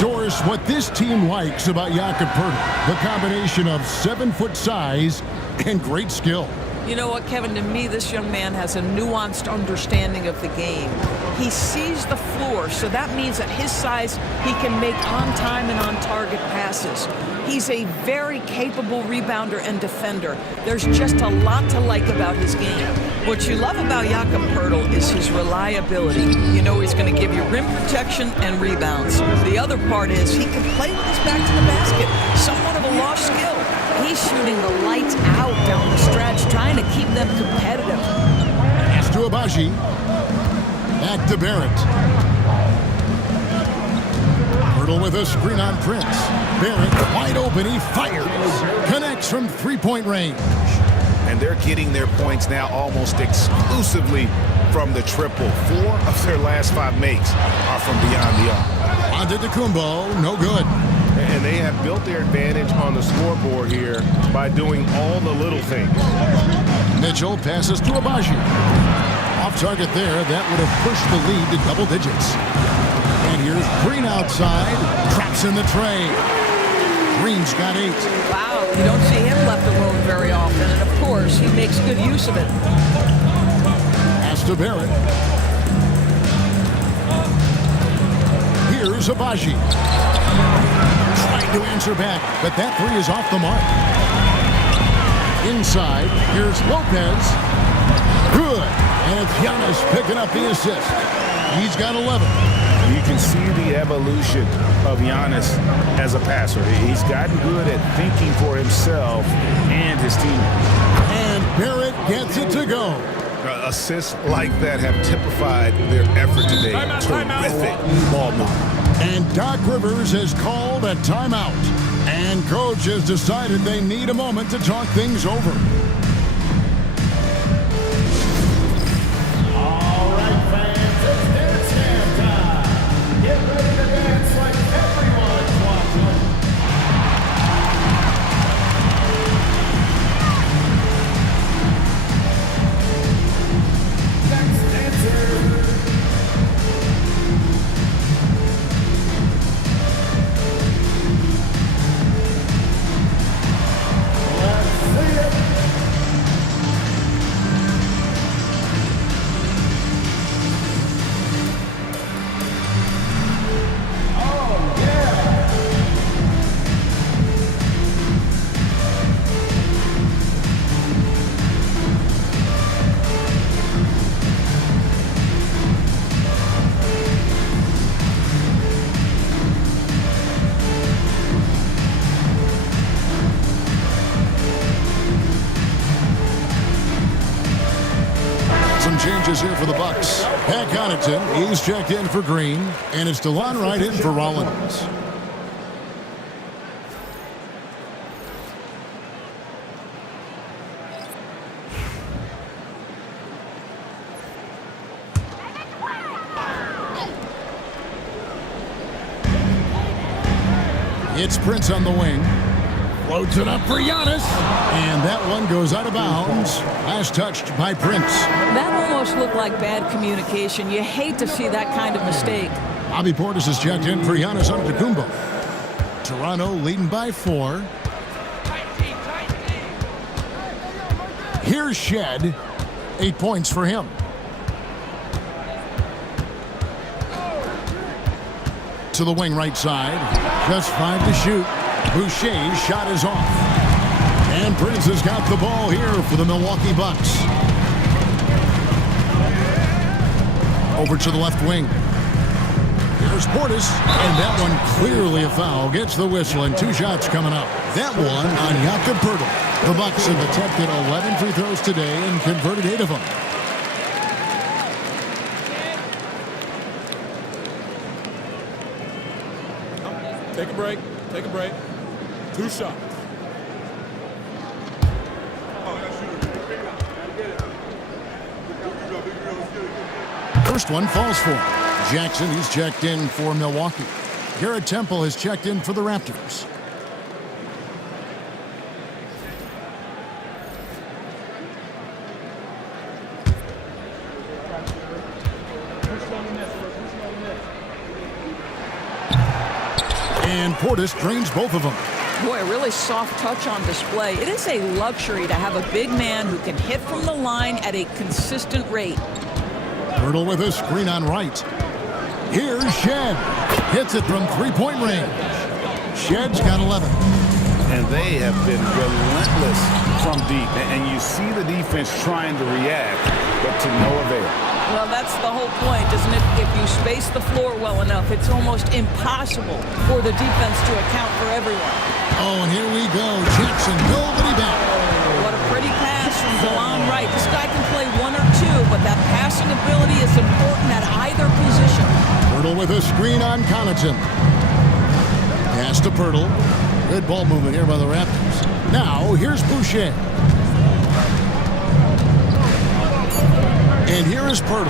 Doris, what this team likes about Jakob Pirtle, the combination of 7-foot size and great skill. You know what, Kevin? To me, this young man has a nuanced understanding of the game. He sees the floor, so that means at his size, he can make on-time and on-target passes. He's a very capable rebounder and defender. There's just a lot to like about his game. What you love about Jakob Pirtle is his reliability. You know he's going to give you rim protection and rebounds. The other part is he can play with his back to the basket, somewhat of a lost skill. He's shooting the lights out down the stretch, trying to keep them competitive. Pass to Abaji. Back to Barrett. Pirtle with a screen on Prince. Barrett wide open. He fires. Connects from three-point range. And they're getting their points now almost exclusively from the triple. 4 of their last 5 makes are from beyond the arc. Antetokounmpo, no good. And they have built their advantage on the scoreboard here by doing all the little things. Mitchell passes to Abaji. Off target there. That would have pushed the lead to double digits. And here's Green outside. Traps in the tray. Green's got 8. Wow, you don't see him left alone very often. And, of course, he makes good use of it. Pass to Barrett. Here's Abaji. Trying to answer back, but that 3 is off the mark. Inside, here's Lopez. Good. And it's Giannis picking up the assist. He's got 11. You can see the evolution of Giannis as a passer. He's gotten good at thinking for himself and his teammates. And Barrett gets it to go. Assists like that have typified their effort today. Terrific ball movement. And Doc Rivers has called a timeout. And coach has decided they need a moment to talk things over. All right, fans, it's dance jam time. Get ready to dance like everyone's watching. Next dancer. Changes here for the Bucks. Pat Connaughton, he's checked in for Green, and it's DeLon Wright in for Rollins. It's Prince on the wing. Floats it up for Giannis. And that one goes out of bounds. Last touched by Prince. That almost looked like bad communication. You hate to see that kind of mistake. Bobby Portis has checked in for Giannis Antetokounmpo. Toronto leading by 4. Here's Shed. 8 points for him. To the wing right side. Just 5 to shoot. Boucher's shot is off. And Prince has got the ball here for the Milwaukee Bucks. Over to the left wing. Here's Portis. And that one clearly a foul. Gets the whistle and 2 shots coming up. That one on Jakob Pirtle. The Bucks have attempted 11 free throws today and converted 8 of them. Take a break. Take a break. 2 shots. First one falls for him. Jackson, he's checked in for Milwaukee. Garrett Temple has checked in for the Raptors. And Portis drains both of them. Boy, a really soft touch on display. It is a luxury to have a big man who can hit from the line at a consistent rate. Hurdle with a screen on right. Here's Shed. Hits it from three-point range. Shed's got 11. And they have been relentless from deep. And you see the defense trying to react, but to no avail. Well, that's the whole point, isn't it? If you space the floor well enough, it's almost impossible for the defense to account for everyone. Oh, and here we go. Jackson, nobody back. What a pretty pass from Delon Wright. This guy can play one or two, but that passing ability is important at either position. Pirtle with a screen on Connaughton. Pass to Pirtle. Good ball movement here by the Raptors. Now, here's Boucher. And here is Pirtle.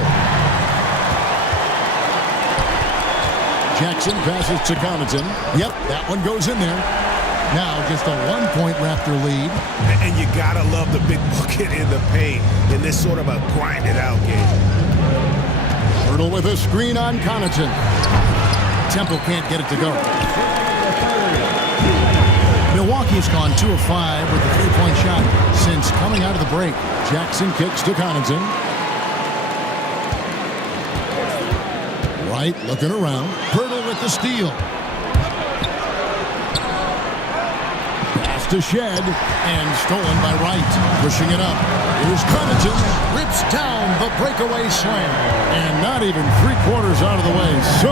Jackson passes to Connaughton. Yep, that one goes in there. Now just a one-point Raptor lead. And you gotta love the big bucket in the paint in this sort of a grinded-out game. Pirtle with a screen on Connaughton. Temple can't get it to go. Milwaukee's gone 2 of 5 with the three-point shot since coming out of the break. Jackson kicks to Connaughton. Wright looking around. Pirtle with the steal. Pass to Shed and stolen by Wright. Pushing it up. Here's Connaughton. Rips down the breakaway slam. And not even 3/4 out of the way. So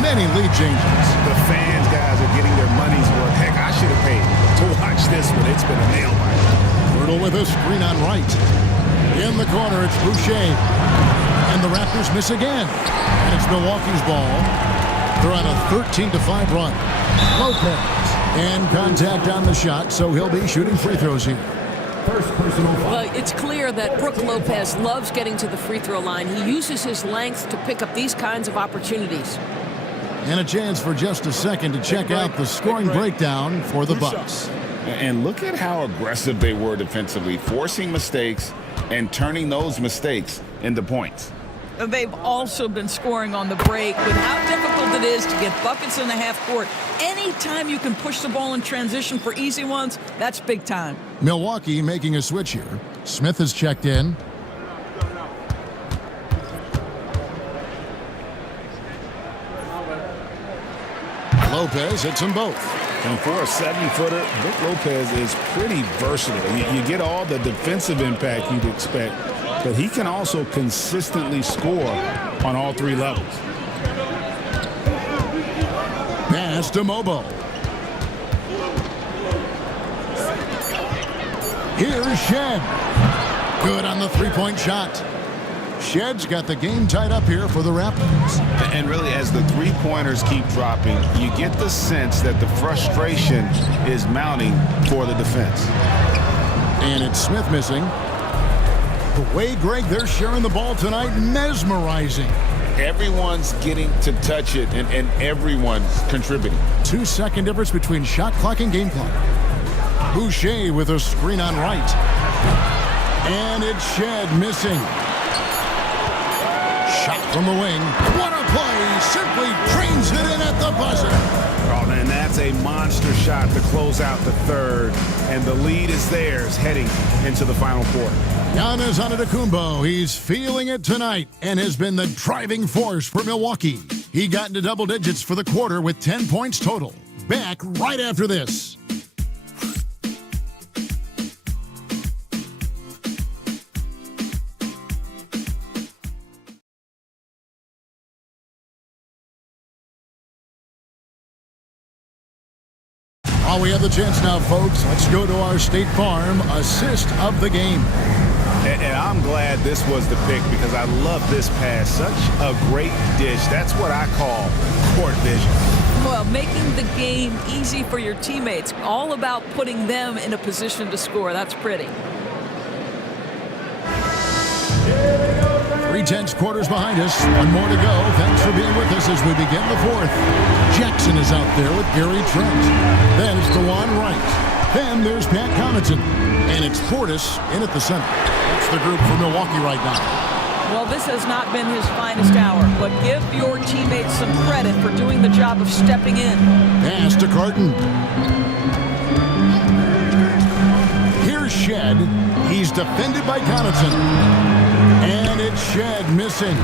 many lead changes. The fans, guys, are getting their money's worth. Heck, I should have paid to watch this one. It's been a nail biter. Pirtle with a screen on Wright. In the corner, it's Boucher. And the Raptors miss again. And it's Milwaukee's ball. They're on a 13-5 run. Lopez. And contact on the shot, so he'll be shooting free throws here. First personal foul. Well, it's clear that Brook Lopez loves getting to the free throw line. He uses his length to pick up these kinds of opportunities. And a chance for just a second to check out the scoring breakdown for the Bucks. And look at how aggressive they were defensively, forcing mistakes and turning those mistakes into points. They've also been scoring on the break with how difficult it is to get buckets in the half court. Anytime you can push the ball in transition for easy ones, that's big time. Milwaukee making a switch here. Smith has checked in. Lopez hits them both. And for a 7-footer, Brook Lopez is pretty versatile. You get all the defensive impact you'd expect, but he can also consistently score on all three levels. Pass to Mobo. Here's Shed. Good on the three-point shot. Shed's got the game tied up here for the Raptors. And really, as the three-pointers keep dropping, you get the sense that the frustration is mounting for the defense. And it's Smith missing. The way, Greg, they're sharing the ball tonight, mesmerizing. Everyone's getting to touch it, and everyone's contributing. 2-second difference between shot clock and game clock. Boucher with a screen on right. And it's Shed missing. Shot from the wing. What a play. Simply trains it in at the buzzer. Oh, man, that's a monster shot to close out the third. And the lead is theirs heading into the final quarter. Giannis Antetokounmpo, he's feeling it tonight and has been the driving force for Milwaukee. He got into double digits for the quarter with 10 points total. Back right after this. While we have the chance now, folks, let's go to our State Farm assist of the game. And I'm glad this was the pick because I love this pass. Such a great dish. That's what I call court vision. Well, making the game easy for your teammates. All about putting them in a position to score. That's pretty. 3/10 quarters behind us. One more to go. Thanks for being with us as we begin the fourth. Jackson is out there with Gary Trent. Then it's DeJuan Wright. Then there's Pat Connaughton. And it's Portis in at the center. That's the group for Milwaukee right now. Well, this has not been his finest hour, but give your teammates some credit for doing the job of stepping in. Pass to Carton. Here's Shed. He's defended by Connaughton. And it's Shed missing.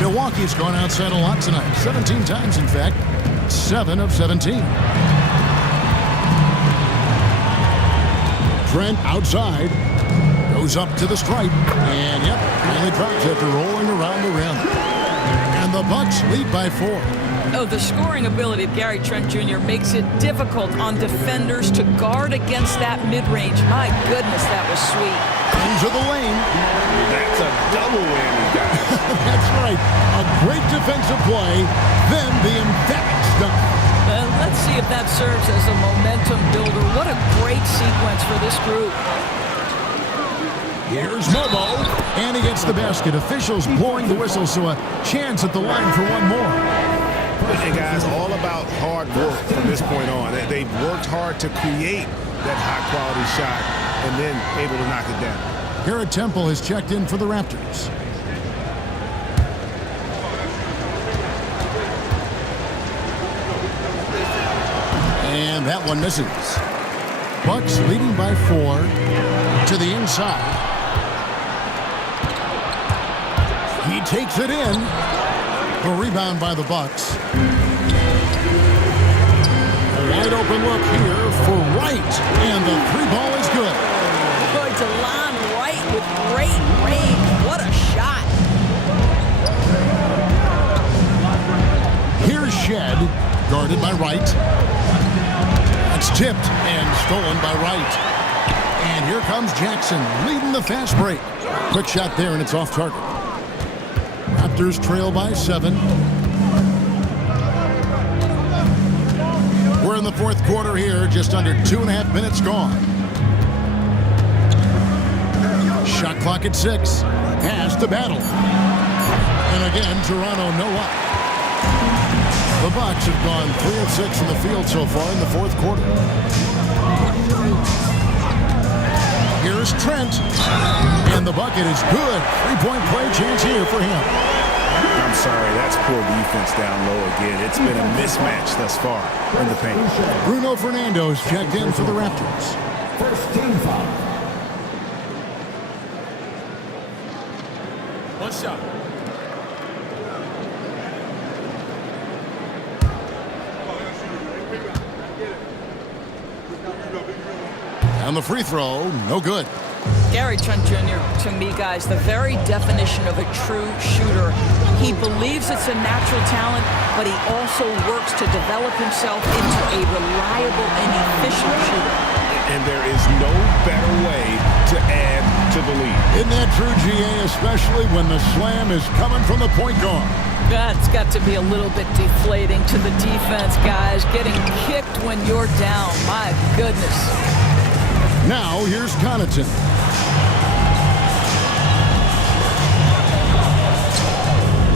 Milwaukee's gone outside a lot tonight. 17 times, in fact. 7 of 17. Trent outside. Goes up to the stripe. And, yep, finally drops after rolling around the rim. And the Bucks lead by 4. Oh, the scoring ability of Gary Trent Jr. makes it difficult on defenders to guard against that mid-range. My goodness, that was sweet. Into the lane. That's a double whammy, guys. That's right. A great defensive play, then the emphatic stuff. Let's see if that serves as a momentum builder. What a great sequence for this group. Here's Momo, and he gets the basket. Officials blowing the whistle, so a chance at the line for one more. And guys, all about hard work from this point on. They've worked hard to create that high-quality shot and then able to knock it down. Garrett Temple has checked in for the Raptors. And that one misses. Bucks leading by 4 to the inside. He takes it in. A rebound by the Bucks. A wide open look here for Wright. And the 3-ball is good. Boy, DeLon Wright with great range. What a shot. Here's Shed, guarded by Wright. It's tipped and stolen by Wright. And here comes Jackson, leading the fast break. Quick shot there, and it's off target. Raptors trail by 7. We're in the fourth quarter here, just under 2.5 minutes gone. Shot clock at 6. Pass to Battle. And again, Toronto no up. The Bucks have gone 3 of 6 from the field so far in the fourth quarter. Here's Trent. And the bucket is good. 3-point play chance here for him. I'm sorry, that's poor defense down low again. It's been a mismatch thus far in the paint. Bruno Fernando's checked in for the Raptors. First team foul. One shot. And the free throw, no good. Gary Trent Jr., to me, guys, the very definition of a true shooter. He believes it's a natural talent, but he also works to develop himself into a reliable and efficient shooter. And there is no better way to add to the lead. Isn't that true, GA, especially when the slam is coming from the point guard? That's got to be a little bit deflating to the defense, guys. Getting kicked when you're down. My goodness. Now, here's Connaughton.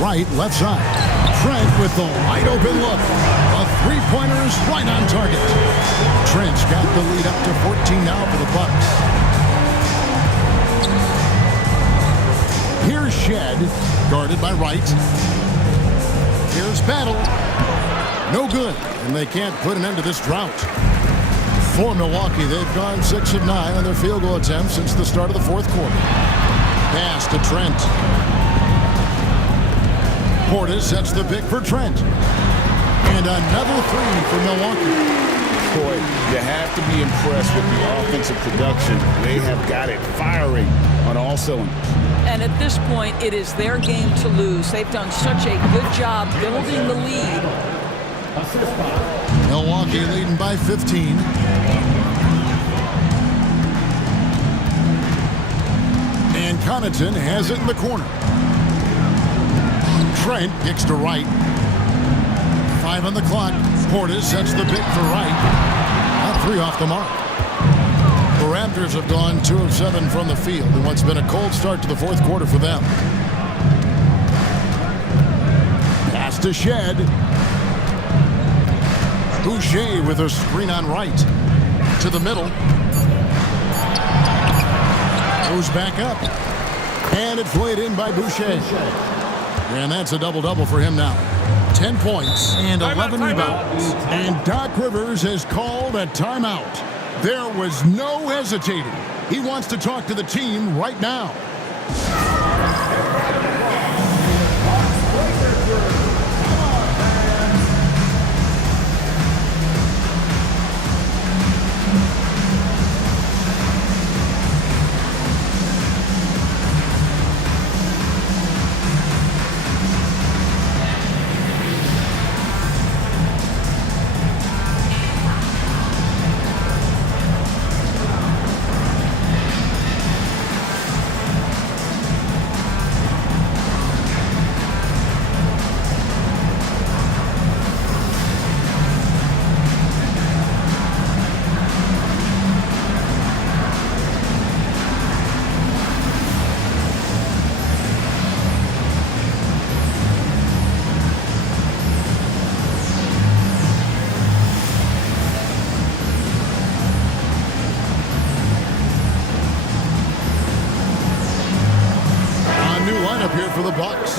Right, left side. Trent with the wide open look. A three-pointer is right on target. Trent's got the lead up to 14 now for the Bucks. Here's Shed, guarded by Wright. Here's Battle. No good, and they can't put an end to this drought. For Milwaukee, they've gone 6 of 9 on their field goal attempts since the start of the fourth quarter. Pass to Trent. Portis sets the pick for Trent. And another 3 for Milwaukee. Boy, you have to be impressed with the offensive production. They have got it firing on all cylinders. And at this point, it is their game to lose. They've done such a good job building the lead. Milwaukee leading by 15. And Connaughton has it in the corner. Trent kicks to Wright. 5 on the clock. Portis sets the pick for Wright. Not 3 off the mark. The Raptors have gone 2 of 7 from the field in what's been a cold start to the fourth quarter for them. Pass to Shed. Boucher with a screen on Wright. To the middle. Goes back up. And it's laid in by Boucher. And that's a double-double for him now. 10 points and 11 rebounds. And Doc Rivers has called a timeout. There was no hesitating. He wants to talk to the team right now. For the Bucks.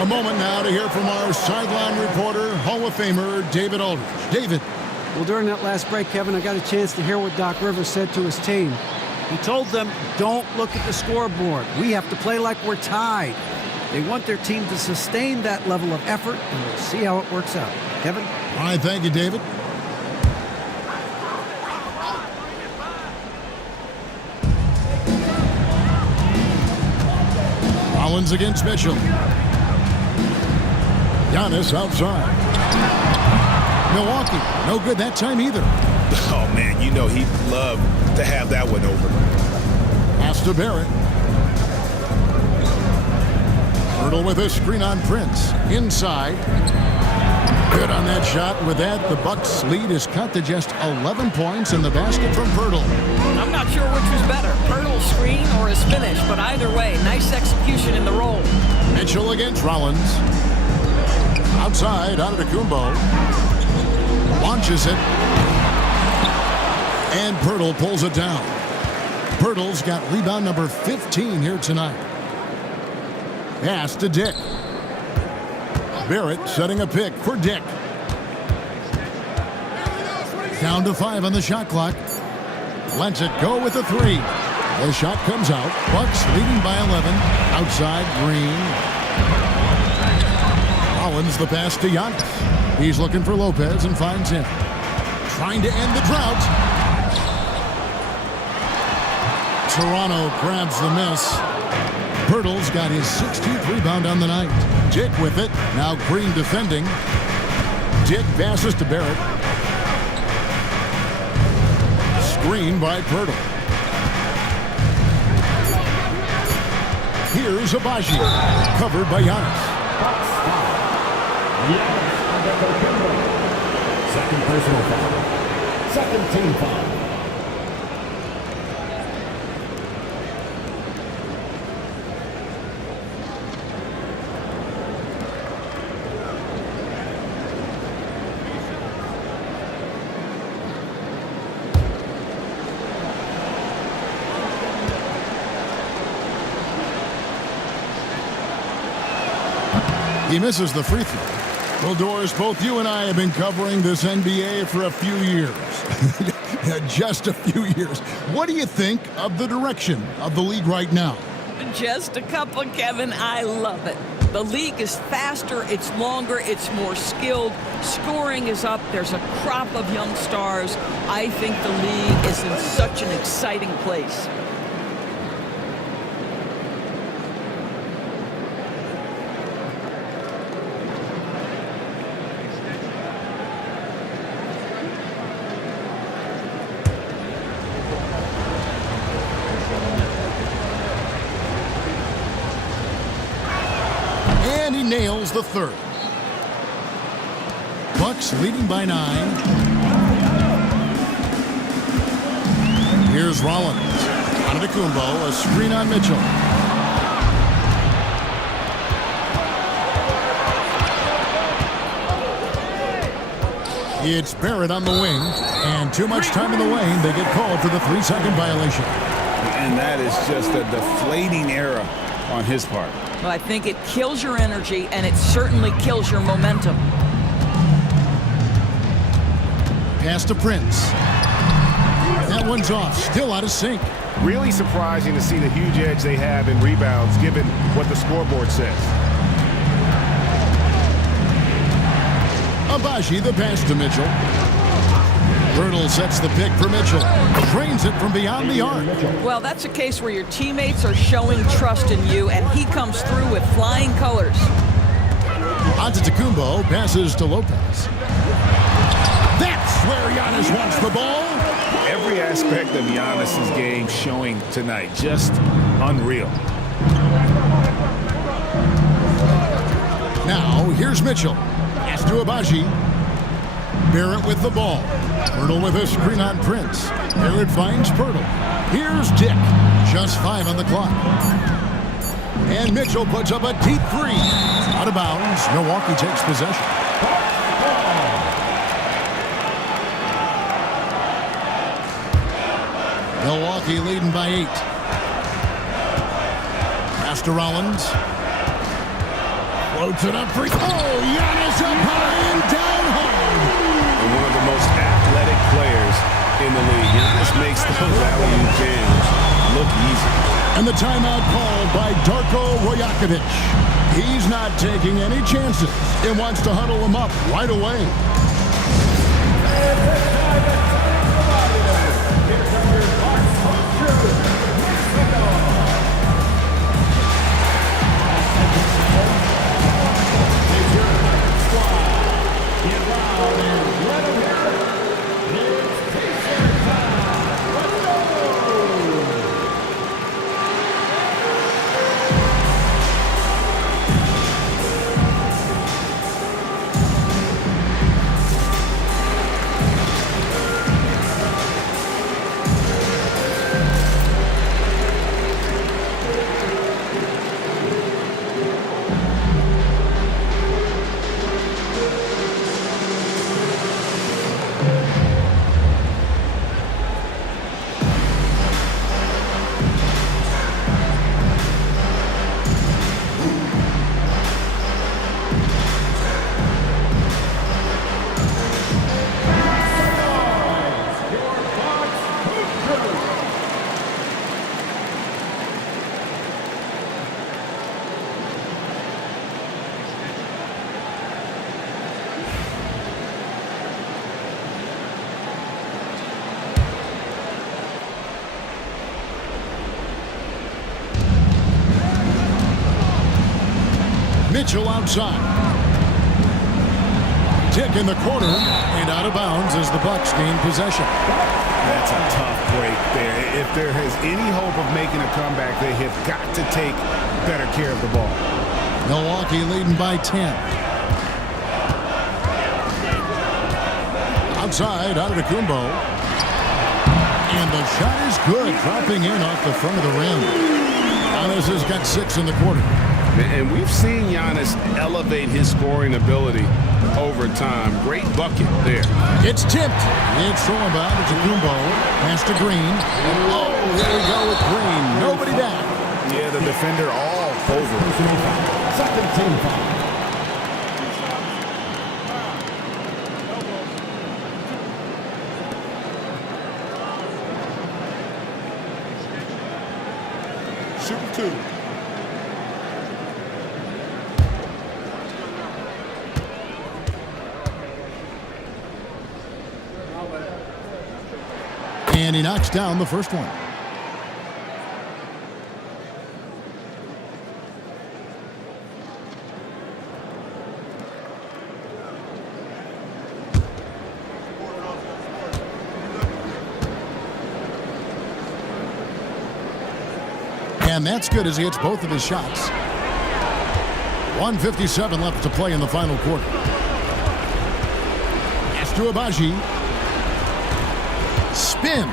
A moment now to hear from our sideline reporter, Hall of Famer David Aldridge. David. Well, during that last break, Kevin, I got a chance to hear what Doc Rivers said to his team. He told them, don't look at the scoreboard. We have to play like we're tied. They want their team to sustain that level of effort, and we'll see how it works out. Kevin? All right, thank you, David. Rollins against Mitchell. Giannis outside. Milwaukee, no good that time either. Oh, man, you know he'd love to have that one over. Pass to Barrett. Hurdle with a screen on Prince. Inside. Good on that shot. With that, the Bucks' lead is cut to just 11 points in the basket from Pirtle. I'm not sure which was better, Pirtle's screen or his finish, but either way, nice execution in the roll. Mitchell against Rollins. Outside, Antetokounmpo. Launches it. And Pirtle pulls it down. Pirtle's got rebound number 15 here tonight. Pass to Dick. Barrett setting a pick for Dick. Down to 5 on the shot clock. Lets it go with a 3. The shot comes out. Bucks leading by 11. Outside, Green. Rollins the pass to Giannis. He's looking for Lopez and finds him. Trying to end the drought. Toronto grabs the miss. Pirtle's got his 16th rebound on the night. Dick with it. Now Green defending. Dick passes to Barrett. Screen by Pirtle. Here's Abaji. Covered by Giannis. Second personal foul. Second team foul. He misses the free throw. Well, Doris, both you and I have been covering this NBA for a few years. Just a few years. What do you think of the direction of the league right now? Just a couple, Kevin. I love it. The league is faster, it's longer, it's more skilled. Scoring is up. There's a crop of young stars. I think the league is in such an exciting place. And he nails the third. Bucks leading by 9. Here's Rollins. Antetokounmpo, a screen on Mitchell. It's Barrett on the wing, and too much time in the lane. They get called for the 3-second violation. And that is just a deflating era on his part. Well, I think it kills your energy, and it certainly kills your momentum. Pass to Prince. That one's off, still out of sync. Really surprising to see the huge edge they have in rebounds, given what the scoreboard says. Abaji, the pass to Mitchell. Birtle sets the pick for Mitchell. Drains it from beyond the arc. Well, that's a case where your teammates are showing trust in you, and he comes through with flying colors. Antetokounmpo passes to Lopez. That's where Giannis wants the ball. Every aspect of Giannis's game showing tonight, just unreal. Now, here's Mitchell. Pass to Abaji. Barrett with the ball. Pirtle with a screen on Prince. Barrett finds Pirtle. Here's Dick. Just 5 on the clock. And Mitchell puts up a deep three. Out of bounds. Milwaukee takes possession. Milwaukee leading by 8. Pass to Rollins. Floats it up for... Oh, Giannis up high and down hard. And one of the most athletic players in the league. Giannis makes those alley-oop jams look easy. And the timeout called by Darko Rajakovic. He's not taking any chances and wants to huddle him up right away. Mitchell outside. Tick in the corner and out of bounds as the Bucks gain possession. That's a tough break there. If there is any hope of making a comeback, they have got to take better care of the ball. Milwaukee leading by 10. Outside, Antetokounmpo. And the shot is good, dropping in off the front of the rim. Giannis has got 6 in the quarter. And we've seen Giannis elevate his scoring ability over time. Great bucket there. It's tipped. It's thrown by Antetokounmpo. Pass to Green. And oh, there we go with Green. Nobody down. Yeah, the defender all over. Second team foul. Super 2. And he knocks down the first one. And that's good as he hits both of his shots. 1:57 left to play in the final quarter. Pass to Abaji. Spins.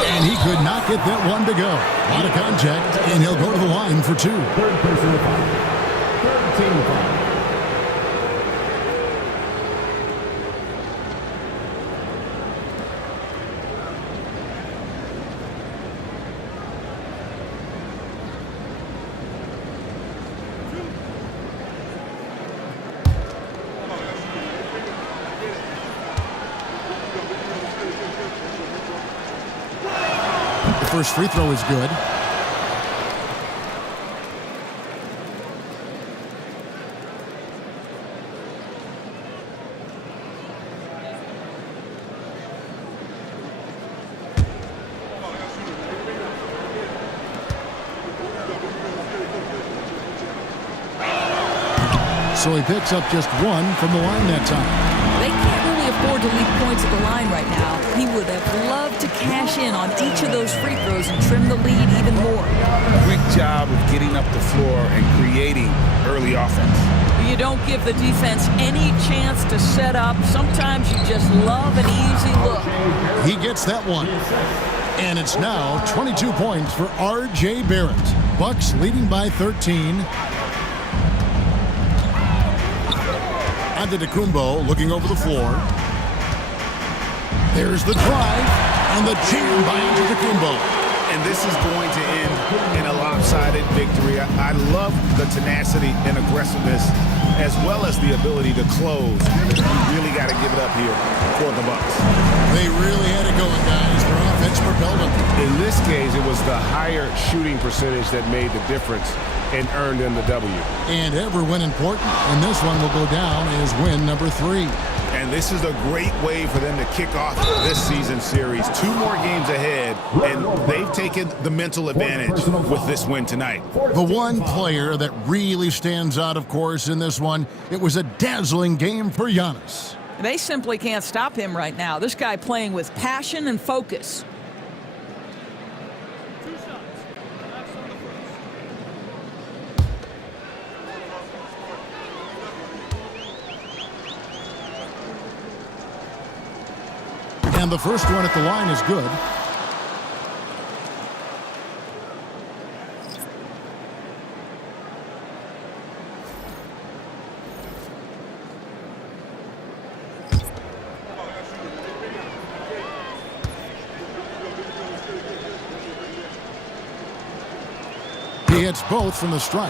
And he could not get that one to go. Out of contact, and he'll go to the line for 2. Third personal foul. Third team foul. first free throw is good. So he picks up just one from the line that time. They can't really afford to leave points at the line right now. He would have loved to cash in on each of those free throws and trim the lead even more. Quick job of getting up the floor and creating early offense. You don't give the defense any chance to set up. Sometimes you just love an easy look. He gets that one. And it's now 22 points for R.J. Barrett. Bucks leading by 13. Antetokounmpo looking over the floor. There's the drive and the jam by Antetokounmpo. And this is going to end in a lopsided victory. I love the tenacity and aggressiveness as well as the ability to close. You really got to give it up here for the Bucks. They really had it going, guys. Their offense propelled them. In this case, it was the higher shooting percentage that made the difference and earned them the W. And every win important, and this one will go down as win number 3. And this is a great way for them to kick off this season series. 2 more games ahead, and they've taken the mental advantage with this win tonight. The one player that really stands out, of course, in this one, it was a dazzling game for Giannis. They simply can't stop him right now. This guy playing with passion and focus. And the first one at the line is good. He hits both from the stripe.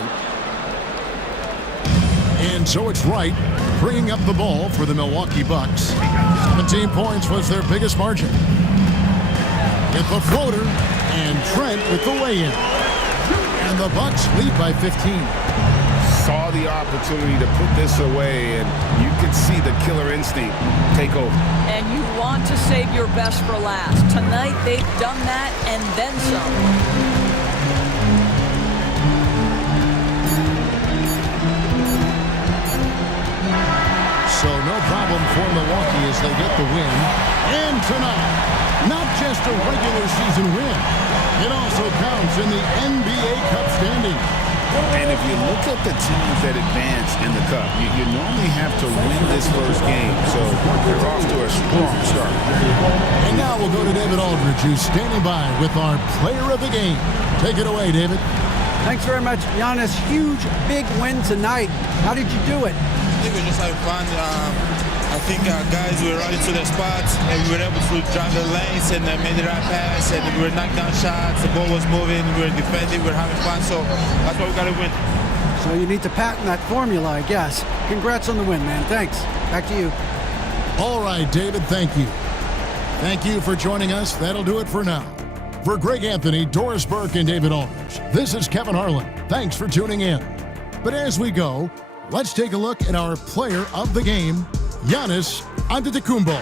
And so it's Wright bringing up the ball for the Milwaukee Bucks. 17 points was their biggest margin. With the floater, and Trent with the lay-in. And the Bucks lead by 15. Saw the opportunity to put this away, and you could see the killer instinct take over. And you want to save your best for last. Tonight, they've done that and then some. So no problem for Milwaukee as they get the win. And tonight, not just a regular season win, it also counts in the NBA Cup standings. And if you look at the teams that advance in the Cup, you normally have to win this first game. So they're off to a strong start. And now we'll go to David Aldridge, who's standing by with our player of the game. Take it away, David. Thanks very much, Giannis. Huge, big win tonight. How did you do it? I think we're just having fun. I think our guys were running to their spots and we were able to drive the lanes and made the right pass and we were knocking down shots. The ball was moving, we were defending, we were having fun. So that's why we got to win. So you need to patent that formula, I guess. Congrats on the win, man. Thanks. Back to you. All right, David, thank you. Thank you for joining us. That'll do it for now. For Greg Anthony, Doris Burke, and David Aldridge, this is Kevin Harlan. Thanks for tuning in. But as we go, let's take a look at our player of the game, Giannis Antetokounmpo.